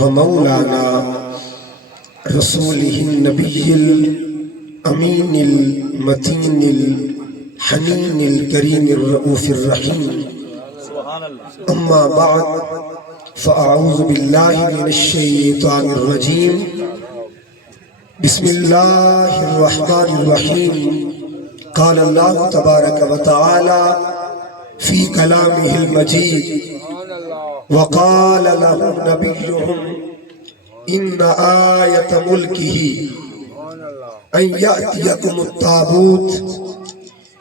ومولانا رسوله النبي الأمين المتين الحنين الكريم الرؤوف الرحيم. أما بعد فأعوذ بالله من الشيطان الرجيم. بسم الله الرحمن الرحيم. قال الله تبارك وتعالى في كلامه المجيد: وقال لهم نبيهم إن آية ملكه أن يأتيكم التابوت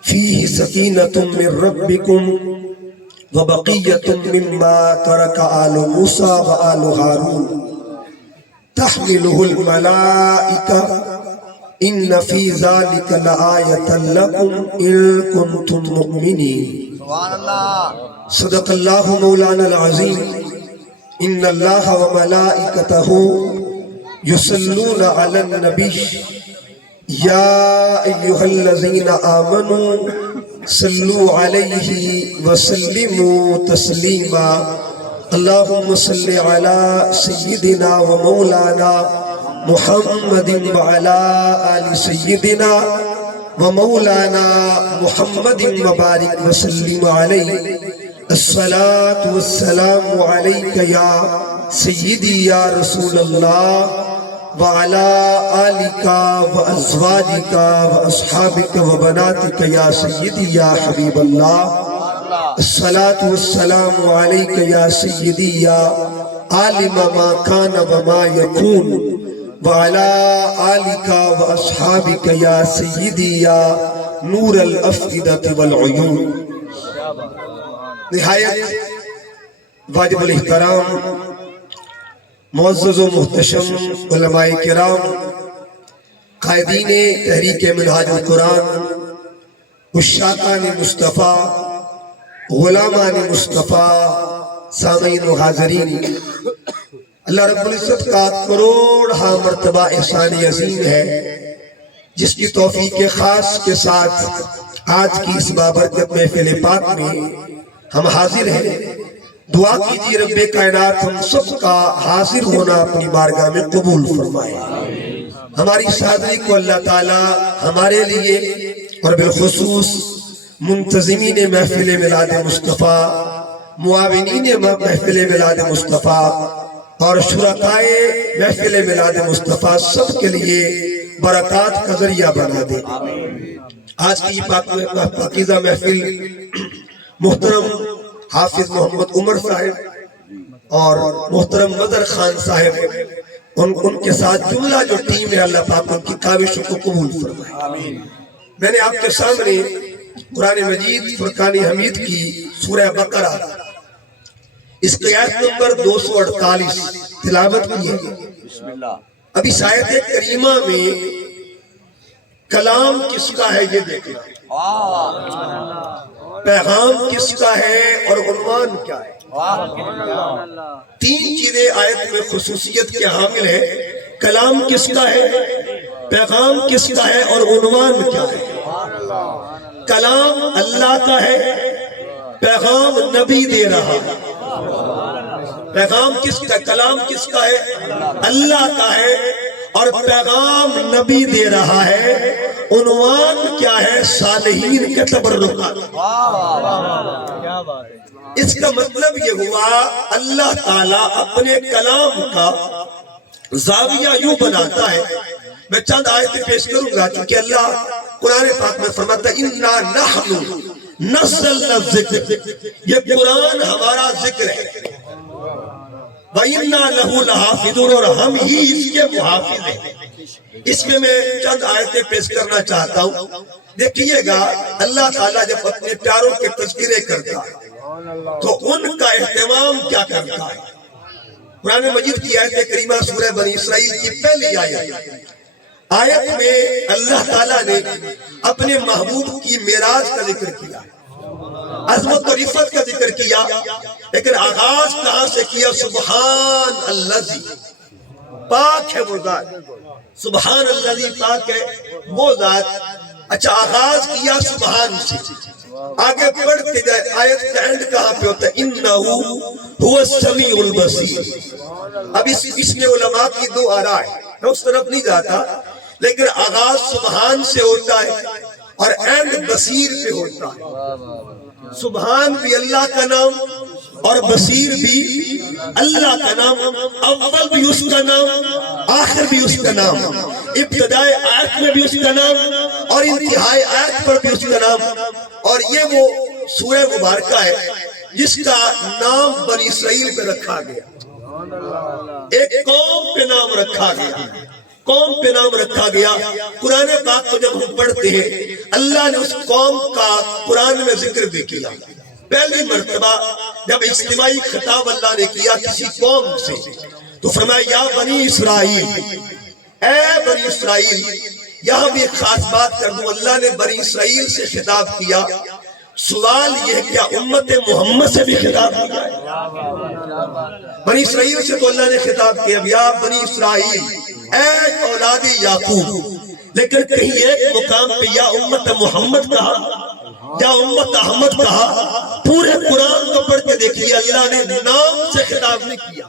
فيه سكينة من ربكم وبقية مما ترك آل موسى وآل هارون تحمله الملائكة إن في ذلك لآية لكم إن كنتم مؤمنين. صدق الله مولانا العظيم. إن الله وملائكته يصلون على النبي يا أيها الذين آمنوا صلوا عليه وسلموا تسليما. اللهم صل على سيدنا ومولانا محمد وعلى آل سيدنا ومولانا محمد وبارك وسلم عليه. الصلاة والسلام عليك يا سيدي يا رسول الله وعلى آلك وأزواجك وأصحابك وبناتك يا سيدي يا حبيب الله. الصلاة والسلام عليك يا سيدي يا عالم ما كان وما يكون وعلى آلك وأصحابك يا سيدي يا نور الأفئدة والعيون. نہایت واجب الاحترام معزز و محتشم علماء کرام، قائدین تحریک منہاج القرآن، عشاقان مصطفیٰ، غلامان مصطفیٰ، سامعین و حاضرین، اللہ رب العزت کا کروڑہا مرتبہ احسان عظیم ہے جس کی توفیق خاص کے ساتھ آج کی اس بابرکت محفل پاک میں ہم حاضر ہیں. دعا کیجئے رب کائنات ہم سب کا حاضر ہونا اپنی بارگاہ میں قبول فرمائے. ہماری حاضری کو اللہ تعالی ہمارے لیے اور بالخصوص منتظمین محفل میلاد مصطفیٰ، معاونین محفل میلاد مصطفیٰ اور شرکائے محفل میلاد مصطفیٰ سب کے لیے برکات کا ذریعہ بنا دے. آج کی پاکیزہ محفل محترم حافظ محمد عمر صاحب اور محترم مظہر خان صاحب، ان کے ساتھ جملہ جو ٹیم ہے، اللہ پاک ان کی کاوشوں کو قبول فرمائے. میں نے آپ کے سامنے قرآن مجید فرقان حمید کی سورہ بقرہ اس کی آیت نمبر 248 تلاوت کی ہے. اب اس آیت کریمہ میں کلام کس کا ہے یہ دیکھنا، پیغام کس کا ہے اور عنوان کیا ہے. تین چیزیں آیت میں خصوصیت کے حامل ہیں. کلام کس کا ہے، پیغام کس کا ہے اور عنوان کیا ہے. کلام اللہ کا ہے، پیغام نبی دے رہا ہے. پیغام کس کا، کلام کس کا ہے، اللہ کا ہے اور پیغام نبی دے رہا ہے. عنوان کیا ہے، صالحین کے تبرکات. اس کا مطلب یہ ہوا اللہ تعالیٰ اپنے کلام کا زاویہ یوں بناتا ہے. میں چند آیتیں پیش کروں گا کیونکہ اللہ قرآن پاک میں فرماتا ہے اِنَّا نَحْنُ نَزَّلْنَا الذِّکْرَ، یہ قرآن ہمارا ذکر ہے. وَإِنَّا لَهُ لَحَافِظُونَ، اور ہم ہی اس کے محافظ ہیں. اس میں چند آیتیں پیش کرنا چاہتا ہوں. دیکھئے گا اللہ تعالیٰ جب اپنے پیاروں کے تذکرے کرتا ہے تو ان کا اہتمام کیا کرتا ہے. قرآن مجید کی آیت کریمہ سورہ بنی اسرائیل کی پہلی آیت میں اللہ تعالیٰ نے اپنے محبوب کی معراج کا ذکر کیا، عظمت و رفعت کا ذکر کیا، لیکن آغاز کہاں سے کیا؟ سبحان اللہ، پاک ہے وہ ذات. سبحان اللہ، پاک ہے وہ ذات اچھا آغاز کیا سبحان سے، آگے بڑھتے گئے آیت کا اینڈ کہاں پہ ہوتا ہے انہو هو السمیع البصیر. اب اس میں علماء کی دو آراء ہے، میں اس طرف نہیں جاتا، لیکن آغاز سبحان سے ہوتا ہے اور اینڈ بصیر پہ ہوتا ہے. سبحان بھی اللہ کا نام اور بصیر بھی اللہ کا نام، اول بھی اس کا نام آخر بھی اس کا نام، ابتدائے آیت میں بھی اس کا نام اور انتہائی آیت پر بھی اس کا نام. اور یہ وہ سورہ مبارکہ ہے جس کا نام بنی اسرائیل پہ رکھا گیا، ایک قوم پہ نام رکھا گیا، قوم پہ نام رکھا گیا. قرآن پاک کو جب ہم پڑھتے ہیں اللہ نے اس قوم کا قرآن میں ذکر بھی کیا. پہلی مرتبہ جب اجتماعی خطاب اللہ نے کیا کسی قوم سے تو فرمایا یا بنی اسرائیل، اے بنی اسرائیل. یہاں بھی ایک خاص بات کر دوں، اللہ نے بنی اسرائیل سے خطاب کیا. سوال یہ ہے کیا امت محمد سے بھی خطاب کیا ہے؟ بنی اسرائیل سے تو اللہ نے خطاب کیا یا بنی اسرائیل اے اولاد یعقوب، لیکن کہیں ایک مقام پہ یا امت محمد کہا یا امت احمد کہا. پورے قرآن کو پڑھ کے دیکھیے اللہ نے نام سے خطاب نہیں کیا،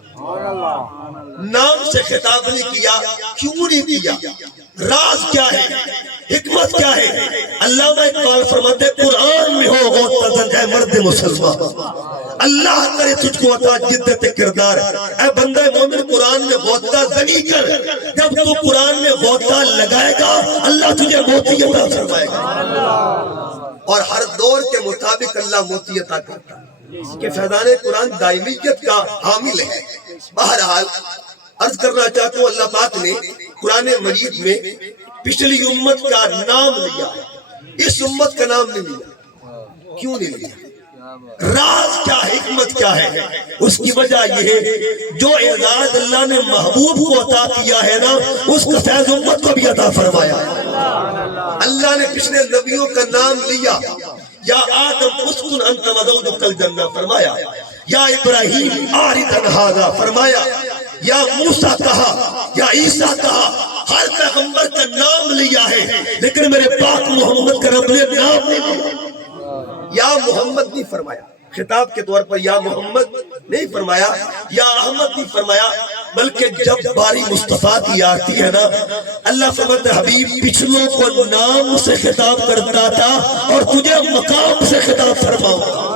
نام سے خطاب نہیں کیا. کیوں نہیں کیا؟ راز کیا ہے، حکمت کیا ہے؟ علامہ اقبال فرماتے قرآن میں ہو غوطہ اے مرد مسلمان، اللہ کرے تجھ کو عطا جدت کردار. اے بندہ مومن قرآن میں غوطہ زنی کر، جب تو قرآن میں غوطہ لگائے گا اللہ تجھے موتی عطا فرمائے گا. اور ہر دور کے مطابق اللہ موتی عطا کرتا ہے کہ فیضان قرآن دائمیت کا حامل ہے. بہرحال عرض کرنا چاہتا ہوں اللہ پاک نے قرآن مجید میں پچھلی امت کا نام لیا، اس امت کا نام نہیں لیا. کیوں نہیں لیا؟ راز کیا ہے، حکمت کیا ہے؟ اس کی وجہ یہ ہے جو اعزاز اللہ نے محبوب کو عطا کیا ہے نا اس کا فیض امت کو بھی عطا فرمایا. اللہ نے پچھلے نبیوں کا نام لیا، یا آدم اسکن انت وزوجک الجنہ فرمایا، یا ابراہیم آرد ھذا فرمایا، یا موسیٰ کہا یا عیسیٰ کہا. ہر پیغمبر کا نام لیا ہے لیکن میرے پاک محمد کا رب نے نام نہیں لیا، یا محمد نہیں فرمایا. خطاب کے طور پر یا محمد نہیں فرمایا، یا احمد نہیں فرمایا، بلکہ جب باری مصطفیٰ کی آتی ہے نا اللہ فرماتا ہے حبیب پچھلوں کو نام سے خطاب کرتا تھا اور تجھے مقام سے خطاب فرماؤں.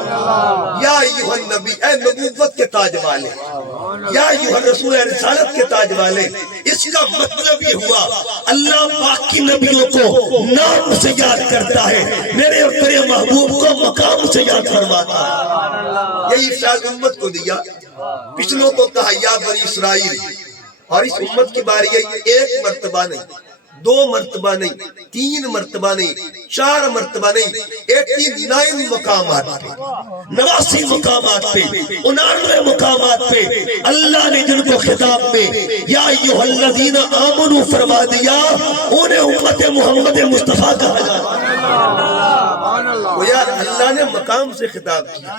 یا ایوہ النبی، اے نبوت کے تاج والے، یا ایوہ الرسول، اے رسالت کے تاج والے. اس کا مطلب یہ ہوا اللہ باقی نبیوں کو نام سے یاد کرتا ہے، میرے اور تیرے محبوب کو مقام سے یاد فرماتا ہے. یہی فیض امت کو دیا. پچھلوں کو کہا یا بنی اسرائیل، اور اس امت کی باری ہے ایک مرتبہ نہیں، دو مرتبہ نہیں، تین مرتبہ نہیں، چار مرتبہ نہیں، 89 مقامات پہ، 89 مقامات پہ، 89 مقامات پہ اللہ نے جن کو خطاب میں یا ایھا الذین آمنوا فرما دیا انہیں امت محمد مصطفیٰ کہا جاتا ہے. گویا اللہ نے مقام سے خطاب کیا.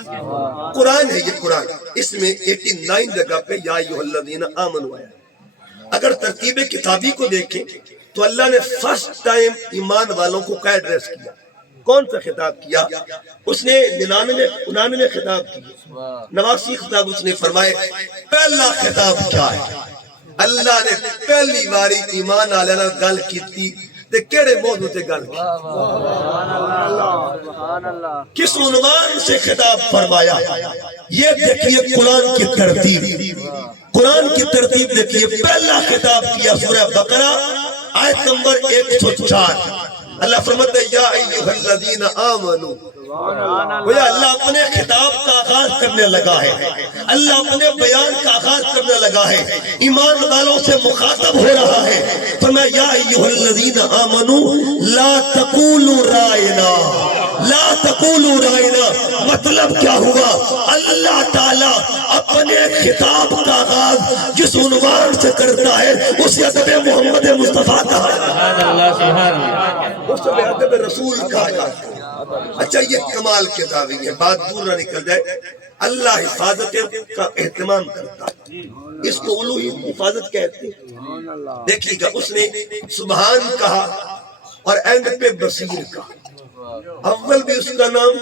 قرآن ہے یہ قرآن، اس میں 89 جگہ پہ یا ایھا الذین آمنوا آیا. اگر ترتیب کتابی کو دیکھیں تو اللہ نے فرسٹ ٹائم ایمان والوں کو کیا ایڈریس کیا، کون سا خطاب کیا؟ اس نے 99 خطاب کیے، 89 خطاب اس نے فرمائے. پہلا خطاب کیا ہے؟ اللہ نے پہلی باری ایمان والے نال گل کیتی تے کیڑے موضوع تے گل کی، کس عنوان سے خطاب فرمایا؟ یہ دیکھیے قرآن کی ترتیب، قرآن کی ترتیب دیکھیے. پہلا خطاب کیا سورہ بقرہ آیت نمبر 104. اللہ فرماتا ہے یا ایھا الذین آمنوا. گویا اللہ اپنے خطاب کا آغاز کرنے لگا ہے، اللہ اپنے بیان کا آغاز کرنے لگا ہے، ایمان والوں سے مخاطب ہو رہا ہے. فرمایا یا ایھا الذین آمنوا لا تقولوا رائنا، لا تقولوا رائنا. مطلب کیا ہوا؟ اللہ تعالیٰ اپنے خطاب کا آغاز جس عنوان سے کرتا ہے اسے ادب محمد مصطفیٰ کہا جاتا ہے، اسے ادب رسول کہا جاتا ہے. اچھا یہ کمال کے دعوی ہے، بات دور نہ نکل جائے. اللہ حفاظت کا اہتمام کرتا ہے، اس کو الوہی حفاظت کہتے ہیں. دیکھیے گا اس نے سبحان کہا اور اینڈ پہ بصیر کا، اول بھی اس کا نام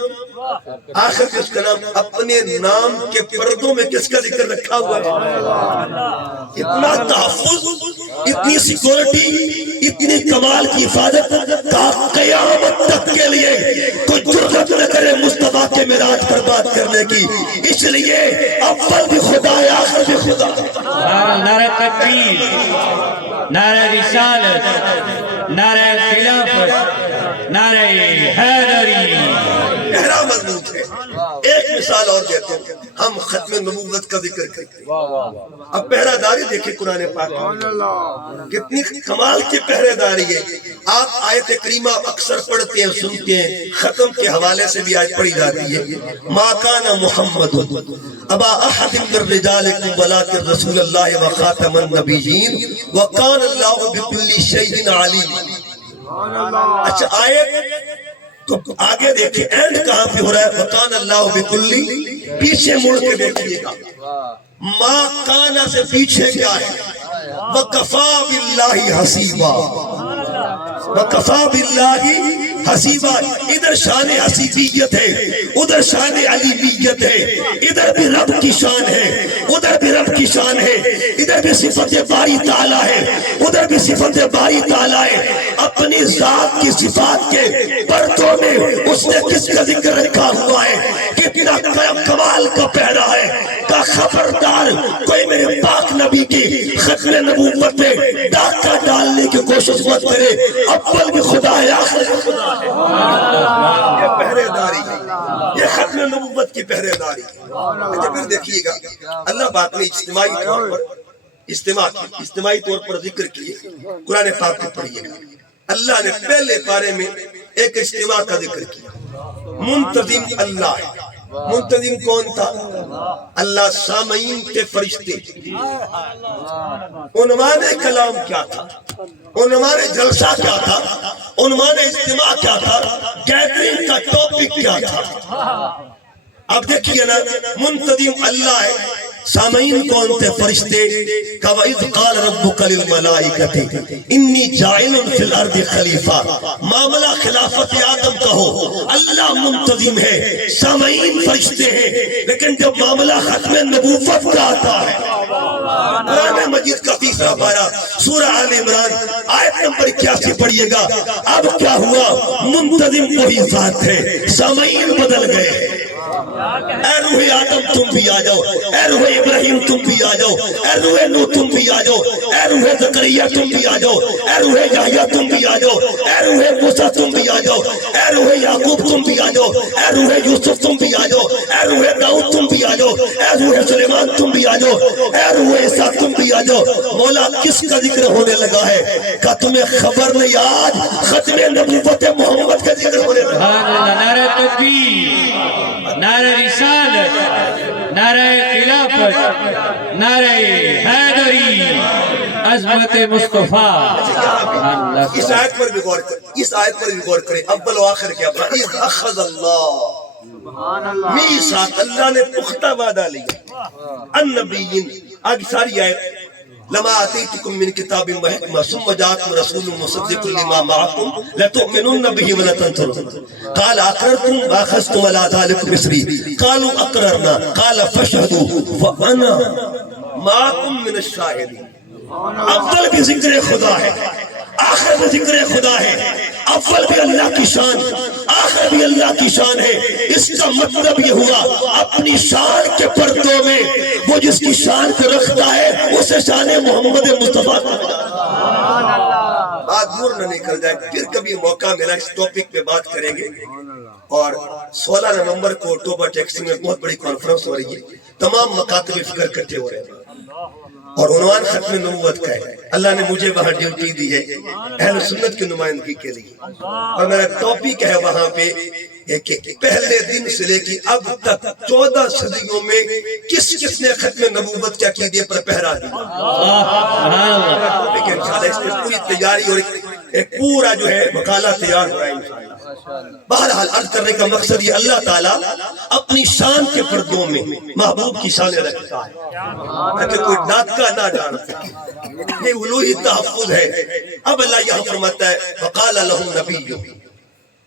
آخر بھی اس کا نام، اپنے نام کے پردوں میں کس کا ذکر رکھا ہوا ہے؟ اتنا تحفظ، اتنی سیکورٹی، اتنی کمال کی حفاظت کا قیامت تک کے لیے کوئی جرأت نہ کرے مصطفیٰ کے معراج پر بات کرنے کی. اس لیے اول بھی خدا ہے، آخر بھی خدا ہے. نعرہ تکبیر، نعرہ رسالت، نعرہ خلافت، نعرہ حیدری. پہلا مضمون ہے. ایک مثال اور دیتے ہیں، ہم ختم نبوت کا ذکر کرتے ہیں. اب پہرہ داری دیکھیں قرآن پاک کتنی کمال کی پہرہ داری ہے. آپ آیت کریمہ اکثر پڑھتے ہیں، سنتے ہیں، ختم کے حوالے سے بھی آیت پڑھی جاتی ہے. ما کان محمد ابا احد من رجالکم ولکن رسول اللہ وخاتم النبیین وکان اللہ بکل شیء علیم. اچھا آیت تو آگے دیکھیں اینڈ کہاں پہ ہو رہا ہے؟ وَقَانَ اللَّهُ بِكُلِّ، پیچھے مڑ کے دیکھئے گا. ما کانا سے پیچھے کیا ہے؟ وَقَفَا بِاللَّهِ حَسِيبًا، وَقَفَا بِاللَّهِ حَسِيبًا. ادھر شان حسیبیت ہے، ادھر شان علیمیت ہے. ادھر بھی رب کی شان ہے، ادھر بھی رب کی شان ہے. ادھر بھی صفت باری تعالیٰ ہے، ادھر بھی صفت باری تعالیٰ ہے. اپنی ذات کی صفات کے پردوں میں اس نے کس کا ذکر رکھا ہوا ہے؟ کتنا کمال کا پہرا ہے. کا خبردار کوئی میرے پاک نبی کی ختم نبوت میں ڈاکہ ڈالنے کی کوشش مت کرے. اول بھی خدا ہے، آخر بھی خدا ہے. یہ پہرے داری ہے، یہ ختم نبوت کی پہرے داری ہے. اچھا پھر دیکھیے گا اللہ بات میں اجتماعی طور پر اجتماعی طور پر ذکر کیے. قرآن پاک میں پڑھیے گا اللہ نے پہلے پارے میں ایک اجتماع کا ذکر کیا. منتظم اللہ ہے. منتظم کون تھا؟ اللہ. سامعین تھے فرشتے. عنوان کلام کیا تھا؟ عنوان جلسہ کیا تھا؟ عنوان اجتماع کیا تھا؟ گیدرنگ کا ٹاپک کیا تھا؟ اب دیکھیے نا، منتظم اللہ ہے. سامعین کون تھے؟ فرشتے. وَإِذْ قَالَ رَبُّكَ لِلْمَلَائِكَةِ إِنِّي جَاعِلٌ فِي الْأَرْضِ خلیفہ. معاملہ خلافت آدم کا ہو. اللہ منتظم ہے، سامعین فرشتے ہیں. لیکن جب معاملہ ختم نبوت کا آتا ہے، قرآن مجید کا تیسرا پارہ سورہ آل عمران آیت نمبر 81 پڑھیے گا. اب کیا ہوا؟ منتظم وہی ذات ہے، سامعین بدل گئے. اے روح آدم تم بھی آ جاؤ، اے روح ابراہیم تم بھی آ جاؤ، اے روح نوح تم بھی آ جاؤ، اے روح زکریا تم بھی آ جاؤ، اے روح یحییٰ تم بھی آ جاؤ، اے روح موسیٰ تم بھی آ جاؤ، اے روح یعقوب تم بھی آ جاؤ، اے روح یوسف تم بھی آ جاؤ، اے روح داؤد تم بھی آ جاؤ، اے روح سلیمان تم بھی آ جاؤ، اے روح عیسیٰ تم بھی آ جاؤ. مولا کس کا ذکر ہونے لگا ہے؟ کہ تمہیں خبر نہیں آج ختم نبوت محمد کا ذکر ہونے لگا. نعرہ تکبیر، نعرہ رسالت، نعرہ خلافت، نعرہ حیدری، عظمت مصطفیٰ. اس آیت پر بھی غور کریں، اس آیت پر بھی غور کریں. اول و آخر کیا بات؟ اِذْ أَخَذَ اللَّهُ مِيثَاقَ، اللہ نے پختہ وعدہ لیا. النبیین، آگے ساری آیت. لما آتیتکم من کتاب و حکمہ ثم جاءکم رسول مصدق لما معکم لتؤمنن به ولتنصرن قال اقررتم واخذتم على ذلكم مصری قالوا اقررنا قال فاشهدوا وانا معكم من الشاہدین. اول بھی ذکر خدا ہے، آخر بھی ذکر خدا ہے. اول بھی اللہ کی شان، آخر بھی اللہ کی شان ہے. اس کا مطلب یہ ہوا اپنی شان کے پردوں میں وہ جس کی شان کو رکھتا ہے اسے شان محمد مصطفیٰ. بات دور نہ نکل جائے، پھر کبھی موقع ملا اس ٹاپک پہ بات کریں گے. اور 16 نومبر کو اکتوبر ٹیکسی میں بہت بڑی کانفرنس ہو رہی ہے، تمام مکاتب فکر اکٹھے ہو رہے ہیں اور عنوان ختم نبوت کا ہے. اللہ نے مجھے وہاں ڈیوٹی دی ہے اہل سنت کی نمائندگی کے لیے، اور میرا ٹاپک ہے وہاں پہ کہ پہلے دن سے لے کے اب تک 14 صدیوں میں کس کس نے ختم نبوت کے عقیدے پر پہرا دیا. میرا ٹاپک ہے انشاءاللہ، اس میں پوری تیاری اور ایک پورا جو ہے مقالہ تیار ہو رہا ہے انشاءاللہ. بہرحال عرض کرنے کا مقصد یہ اللہ تعالیٰ اپنی شان کے پردوں میں محبوب کی شان رکھتا ہے تاکہ کوئی ڈاکہ نہ ڈال سکے. یہ الوہی تحفظ ہے. اب اللہ یہاں فرماتا ہے وقال لهم نبی،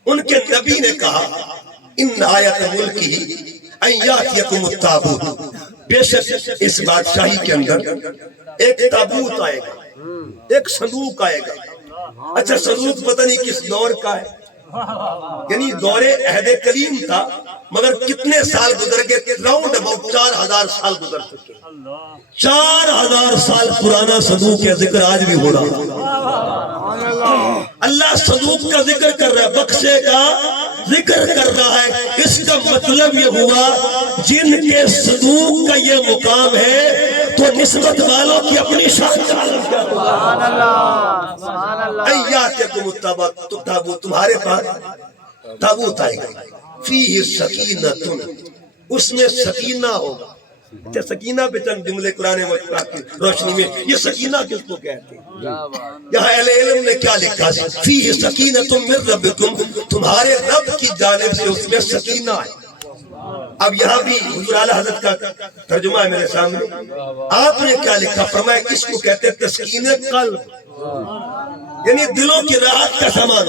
ان کے نبی نے کہا ان آیت ملکی ان یاتیکم التابوت، بے شک اس بادشاہی کے اندر ایک تابوت آئے گا، ایک صندوق آئے گا. اچھا صندوق پتہ نہیں کس دور کا ہے، یعنی دور عہد کلیم تھا، مگر کتنے سال گزر گئے؟ راؤنڈ اباؤٹ 4000 سال گزر چکے. 4000 سال پرانا صندوق کا ذکر آج بھی ہو رہا. اللہ صندوق کا ذکر کر رہا ہے، بخشے کا ذکر کر رہا ہے. اس کا مطلب یہ ہوا جن کے صندوق کا یہ مقام ہے تو نسبت والوں کی اپنی شان کا عالم کیا ہوگا. ایاتکم التابوت، تمہارے پاس تابوت آئے گا، فیہ سکینۃ، اس میں سکینہ ہوگا. کیا سکینہ پہ چند جملے قرآن مجید کی روشنی میں یہ سکینہ کس کو کہتے ہیں؟ یہاں اہل علم نے کیا لکھا؟ فیہ سکینۃ من ربکم، تمہارے رب کی جانب سے اس میں سکینہ ہے. اب یہاں بھی حضور اعلی حضرت کا ترجمہ ہے میرے سامنے. آپ نے کیا لکھا؟ فرمایا اس کو کہتے ہیں تسکین قلب، یعنی دلوں کی راحت کا سامان،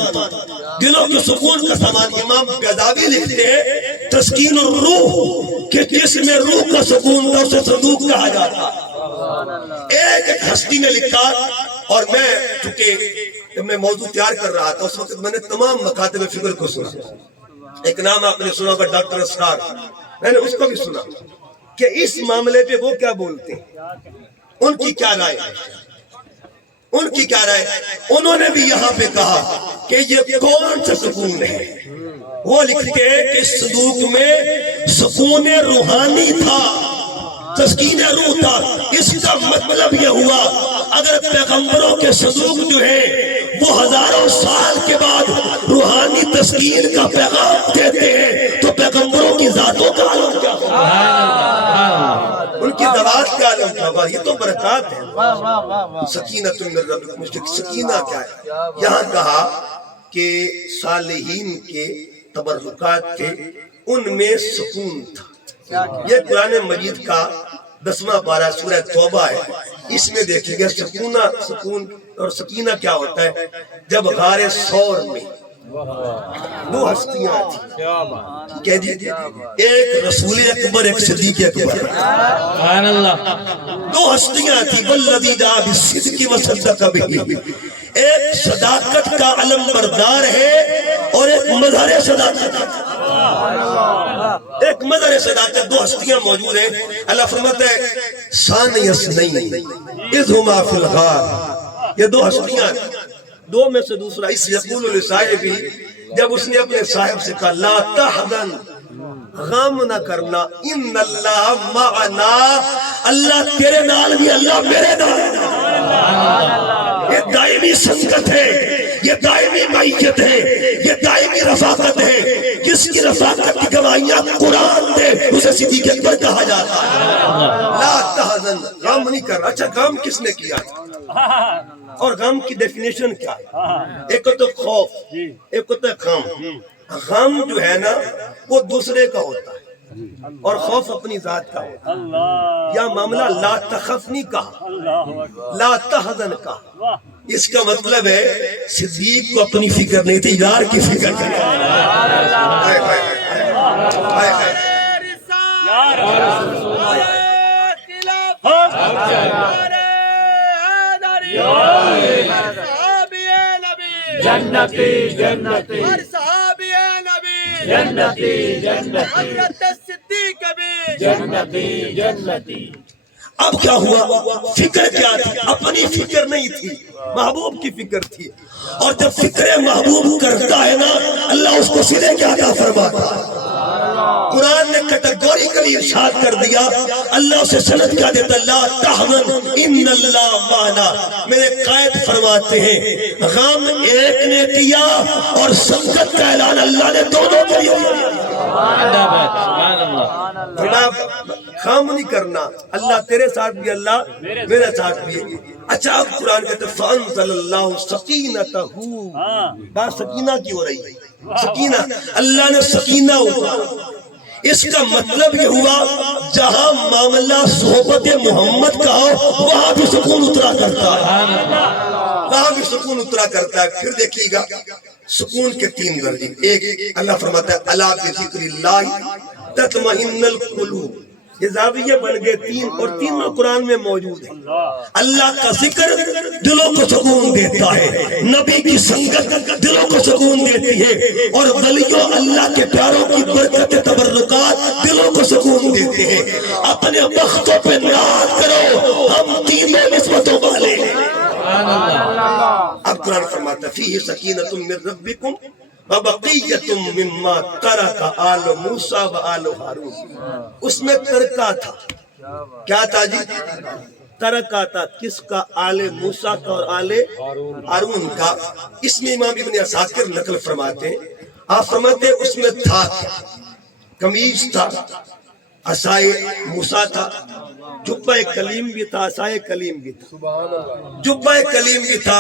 دلوں کے سکون کا سامان. امام غزالی لکھتے ہیں تسکین الروح، کہ جس میں روح کا سکون تھا اسے صندوق کہا جاتا. ایک ہستی نے لکھا، اور میں چونکہ میں موضوع تیار کر رہا تھا اس وقت میں نے تمام مکاتب فکر کو سنا. ایک نام آپ نے سنا ہوگا ڈاکٹر اسرار، میں نے اس کو بھی سنا کہ اس معاملے پہ وہ کیا بولتے ہیں، ان کی کیا رائے، ان کی کیا رائے. انہوں نے بھی یہاں پہ کہا کہ یہ کون سا سکون ہے. وہ لکھتے ہیں کہ اس صندوق میں سکون روحانی تھا، تسکین روح تھا. اس کا مطلب یہ ہوا اگر پیغمبروں کے صندوق جو ہے وہ ہزاروں سال کے بعد روحانی تسکین کا پیغام دیتے ہیں تو پیغمبروں کی ذاتوں کا عالم کیا ہوگا، ان کی ذوات کا عالم کیا ہوگا. یہ تو برکات ہے. سکینۃ من ربکم، سکینہ کیا ہے؟ یہاں کہا کہ صالحین کے تبرکات تھے، ان میں سکون تھا. یہ قرآن مجید کا 10واں پارہ سورہ توبہ ہے. اس میں دیکھیں گے سکون اور سکینہ کیا ہوتا ہے. جب غار ثور میں دو ہستیاں تھیں، کہہ دیجئے ایک رسول اکبر ایک صدیق اکبر، سبحان اللہ. دو ہستیاں تھیں. والذی دعا بالصدق وصدق بہ، ایک صداقت کا علم بردار ہے اور ایک مظہر صداقت، ایک مظہر صداقت. دو ہستیاں موجود ہیں. اللہ فرماتا ہے ثانی اثنین اذ ہما فی الغار، یہ دو ہستیاں، دو میں سے دوسرا. اس یقول لصاحبہ، جب اس نے اپنے صاحب سے کہا لا تحزن، غم نہ کرنا، ان اللہ معنا، اللہ تیرے نال بھی، اللہ میرے نال. یہ دائمی سنگت ہے، یہ دائمی معیت ہے، یہ دائمی رفاقت ہے. جس کی رفاقت کی گواہیاں قرآن دے اسے صدیق اکبر کہا جاتا ہے. لا تحزن، غم نہیں کر. اچھا غم کس نے کیا اور غم کی ڈیفینیشن کیا ہے؟ ایک تو خوف، ایک تو غم. غم جو ہے نا وہ دوسرے کا ہوتا ہے اور خوف اپنی ذات کا ہوتا ہے. یا معاملہ لا تخفنی کہا، لا تحزن کہا. اس کا مطلب ہے صدیق کو اپنی فکر نہیں تھی، یار کی فکر تھی. جنتی جنتی صحابی نبی جنتی جنتی حضرت صدیق بھی جنتی جنتی. اب کیا ہوا؟ فکر کیا تھی؟ اپنی فکر نہیں تھی، محبوب کی فکر تھی. اور جب فکر محبوب کرتا ہے نا اللہ اس کو سیدھے کیا عطا فرماتا ہے. قرآن نے کیٹیگوریکلی ارشاد کر دیا، اللہ سے سند کیا دیتا لا تحزن ان اللہ معنا. میرے قائد فرماتے ہیں غم ایک نے کیا اور سنگت کا اعلان اللہ نے دونوں کے لیے کیا. غم نہیں کرنا، اللہ تیرے ساتھ بھی، اللہ میرے ساتھ بھی. اچھا اب قرآن کہتے ہیں فَأَنزَلَ اللَّهُ سَكِينَتَهُ، بات سکینہ کی ہو رہی ہے. سکینہ، اللہ نے سکینہ اتارا. اس کا مطلب یہ ہوا جہاں معاملہ صحبت محمد کا ہو وہاں بھی سکون اترا کرتا ہے، وہاں بھی سکون اترا کرتا ہے۔ پھر دیکھیے گا سکون کے 3 درجے۔ ایک اللہ فرماتا ہے الا بذکر اللہ تطمئن القلوب، یہ زاویہ بن گئے 3 اور تینوں قرآن میں موجود ہیں۔ اللہ کا ذکر دلوں کو سکون دیتا ہے، نبی کی سنگت دلوں کو سکون دیتی ہے، اور ولیوں اللہ کے پیاروں کی برکت تبرکات دلوں کو سکون دیتے ہیں۔ اپنے بختوں پہ ناز کرو، ہم تینوں نسبتوں والے ہیں۔ اب قرآن فرماتا ہے فیہ سکینۃ من ربکم وبقیۃ مما ترک آل موسیٰ و آل ہارون۔ اس میں ترکہ تھا، کیا تھا جی؟ ترکہ تھا، کس کا؟ آل موسیٰ کا اور آل ہارون کا۔ اس میں امام ابن عساکر نقل فرماتے ہیں، آپ فرماتے ہیں اس میں تھا قمیص تھا، عصائے موسیٰ تھا، جبہ کلیم بھی تھا، عصائے کلیم بھی تھا، جبہ کلیم بھی تھا،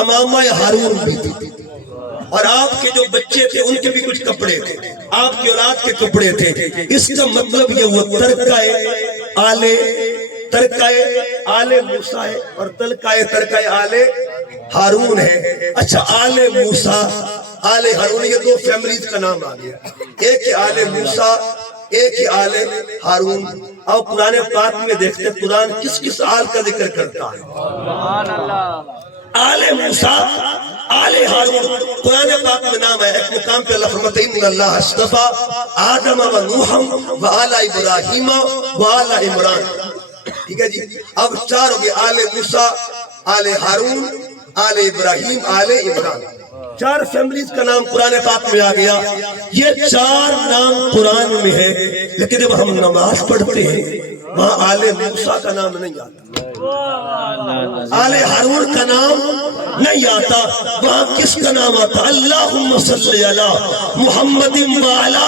امامہ ہارون بھی تھی، اور آپ کے جو بچے تھے ان کے بھی کچھ کپڑے تھے، آپ کی اولاد کے کپڑے تھے۔ اس کا مطلب یہ وہ ترکہ آل موسیٰ ہے اور ترکہ آل ہارون ہے۔ اچھا، آل موسیٰ آل ہارون، یہ 2 فیملیز کا نام آ گیا، ایک ہی آل موسیٰ ایک ہی آل ہارون۔ اور قرآن پاک میں دیکھتے ہیں قرآن کس کس آل کا ذکر کرتا ہے؟ آل موسیٰ آل ہارون قرآن پاک میں نام ہے۔ ایک مقام پہ اللہ فرماتا ہے ان اللہ اصطفیٰ آدم و نوح و آل ابراہیم و آل عمران۔ ٹھیک ہے جی، اب 4 ہو گئے، آل موسیٰ، آل ہارون، آل ابراہیم، آل عمران۔ 4 فیملیز کا نام قرآن پاک میں آ گیا۔ یہ 4 نام قرآن میں ہے، لیکن جب ہم نماز پڑھتے ہیں وہاں آل موسیٰ کا نام نہیں آتا، آل ہارون کا نام نہیں آتا، وہاں کس کا نام آتا؟ اللہم صلی علی محمد وعلی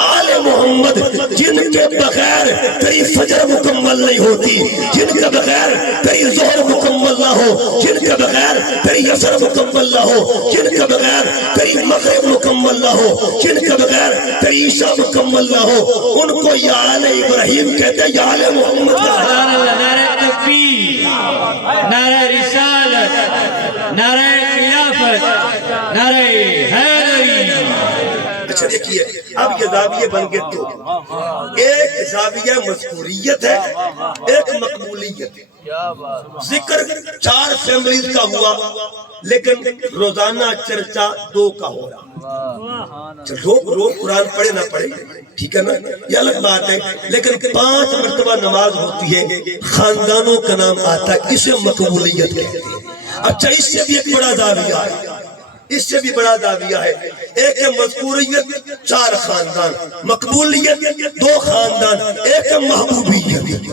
آل محمد، جن کے بغیر تیری فجر مکمل نہیں ہوتی، جن کے بغیر تیری ظہر مکمل نہ ہو، جن کے بغیر تیری عصر مکمل نہ ہو، جن کے بغیر تیری مغرب مکمل نہ ہو، جن کے بغیر تیری عشاء مکمل نہ ہو، ان کو یا آل ابراہیم کہتے ہیں، یا آل محمد کہتے ہیں۔ نعرہ تکبیر، نعرہ رسالت، نعرہ خلافت، نعرہ حیدری۔ اچھا دیکھیے، اب یہ زاویہ بن گئے 2، ایک زاویہ مذکوریت ہے، ایک مقبولیت ہے۔ ذکر 4 فیملیز کا ہوا، لیکن روزانہ چرچا 2 کا ہو رہا۔ روز قرآن پڑھے نہ پڑھے، ٹھیک ہے نا، یہ الگ بات ہے، لیکن 5 مرتبہ نماز ہوتی ہے، خاندانوں کا نام آتا ہے، اسے مقبولیت کہتے ہیں۔ اچھا، اس سے بھی ایک بڑا زاویہ ہے، اس سے بھی بڑا دعویہ ہے۔ ایک ہے مذکوریت 4 خاندان، مقبولیت 2 خاندان، ایک ہے محبوبیت۔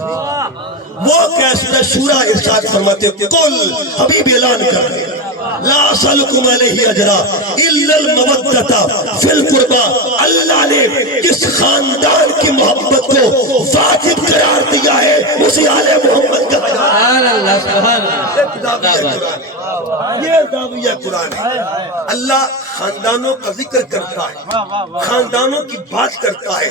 وہ کیسے شورا ارشاد فرماتے ہیں قل، حبیب اعلان کر رہے ہیں لا اسألکم علیہ اجرا الا المودۃ فی القربى۔ اللہ نے جس خاندان کی محبت کو واجب قرار دیا ہے اسے آل محمد کہا جاتا ہے۔ یہ دعویہ قرآن ہے۔ اللہ خاندانوں کا ذکر کرتا ہے، خاندانوں کی بات کرتا ہے،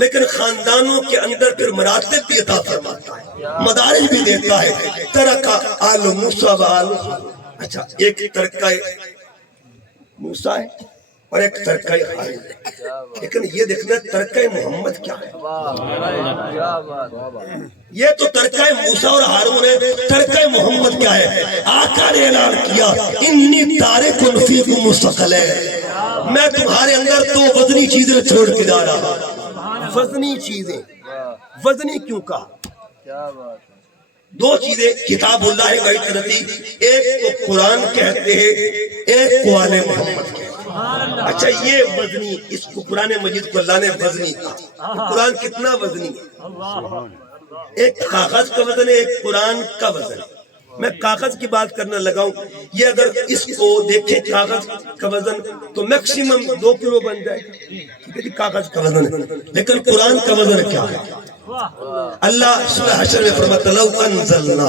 لیکن خاندانوں کے اندر پھر مراتب بھی عطا فرماتا ہے، مدارج بھی دیتا ہے۔ ترکہ آل موسیٰ و آل ہارون۔ اچھا، ایک ترکہ موسیٰ ہے اور ایک ترکہ ہارون ہے، لیکن یہ دیکھنا ترکہ محمد کیا ہے۔ یہ تو ترکہ موسیٰ اور ہارون ہے، ترکہ محمد کیا ہے؟ آقا نے اعلان کیا انی تارک فیکم ثقلین، میں تمہارے اندر 2 وزنی چیزیں چھوڑ کے جا رہا ہوں۔ وزنی چیزیں، وزنی کیوں کہا؟ 2 چیزیں، کتاب اللہ ہے غیرتی، ایک کو قرآن کہتے ہیں، ایک کو آل محمد کہتے ہیں۔ اچھا، یہ وزنی، اس کو قرآن مجید کو اللہ نے وزنی کہا۔ قرآن کتنا وزنی ہے؟ ایک کاغذ کا وزن ہے، ایک قرآن کا وزن ہے۔ میں کاغذ کی بات کرنا لگاؤں، یہ اگر اس کو دیکھیں کاغذ کا وزن تو میکسیمم 2 کلو بن جائے، ٹھیک ہے جی، کاغذ کا وزن ہے، لیکن قرآن کا وزن کیا ہے؟ اللہ سورہ حشر میں فرماتا لو انزلنا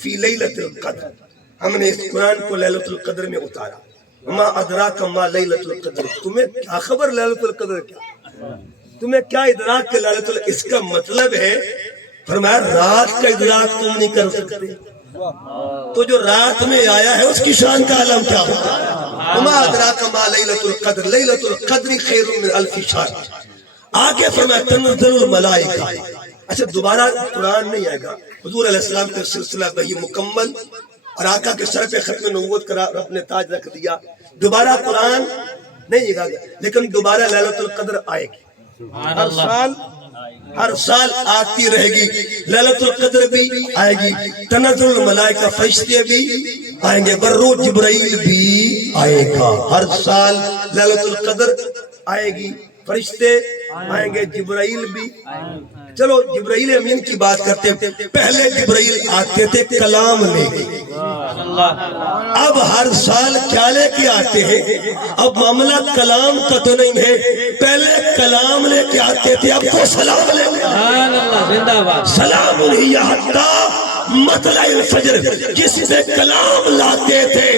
فی لیلۃ القدر، ہم نے اس قرآن کو لیلۃ القدر میں اتارا. ما ادراک ما لیلۃ القدر، تمہیں کیا خبر لیلۃ القدر کیا، تمہیں کیا ادراک کہ لیلۃ القدر، اس کا مطلب ہے فرمایا رات کا ادراک تم نہیں کر سکتے، تو جو رات میں آیا ہے اس کی شان کا عالم کیا ہوتا ہے. ما ادراک ما لیلۃ القدر، لیلۃ القدر خیر من الف شہر. آگے فرمایا تنزل الملائکہ. اچھا دوبارہ قرآن نہیں آئے گا، حضور علیہ السلام کا سلسلہ وحی مکمل اور آقا کے سر پہ ختم نبوت کرا اپنے تاج رکھ دیا. دوبارہ قرآن نہیں آئے گا، لیکن دوبارہ لیلۃ القدر آئے گی. ہر سال آتی رہے گی. لیلۃ القدر بھی آئے گی، تنزل الملائکہ فرشتے بھی آئیں گے، برو جبرائیل بھی آئے گا. ہر سال لیلۃ القدر آئے گی، فرشتے آئیں گے، جبرائیل بھی. چلو جبرائیل امین کی بات کرتے ہیں. پہلے جبرائیل آتے تھے کلام لے کے، اب ہر سال کیا لے کے آتے ہیں؟ اب معاملہ کلام کا تو نہیں ہے، پہلے کلام لے کے آتے تھے، اب تو سلام لے کے. سلام علیہ حتی مطلع الفجر. جس پہ کلام لاتے تھے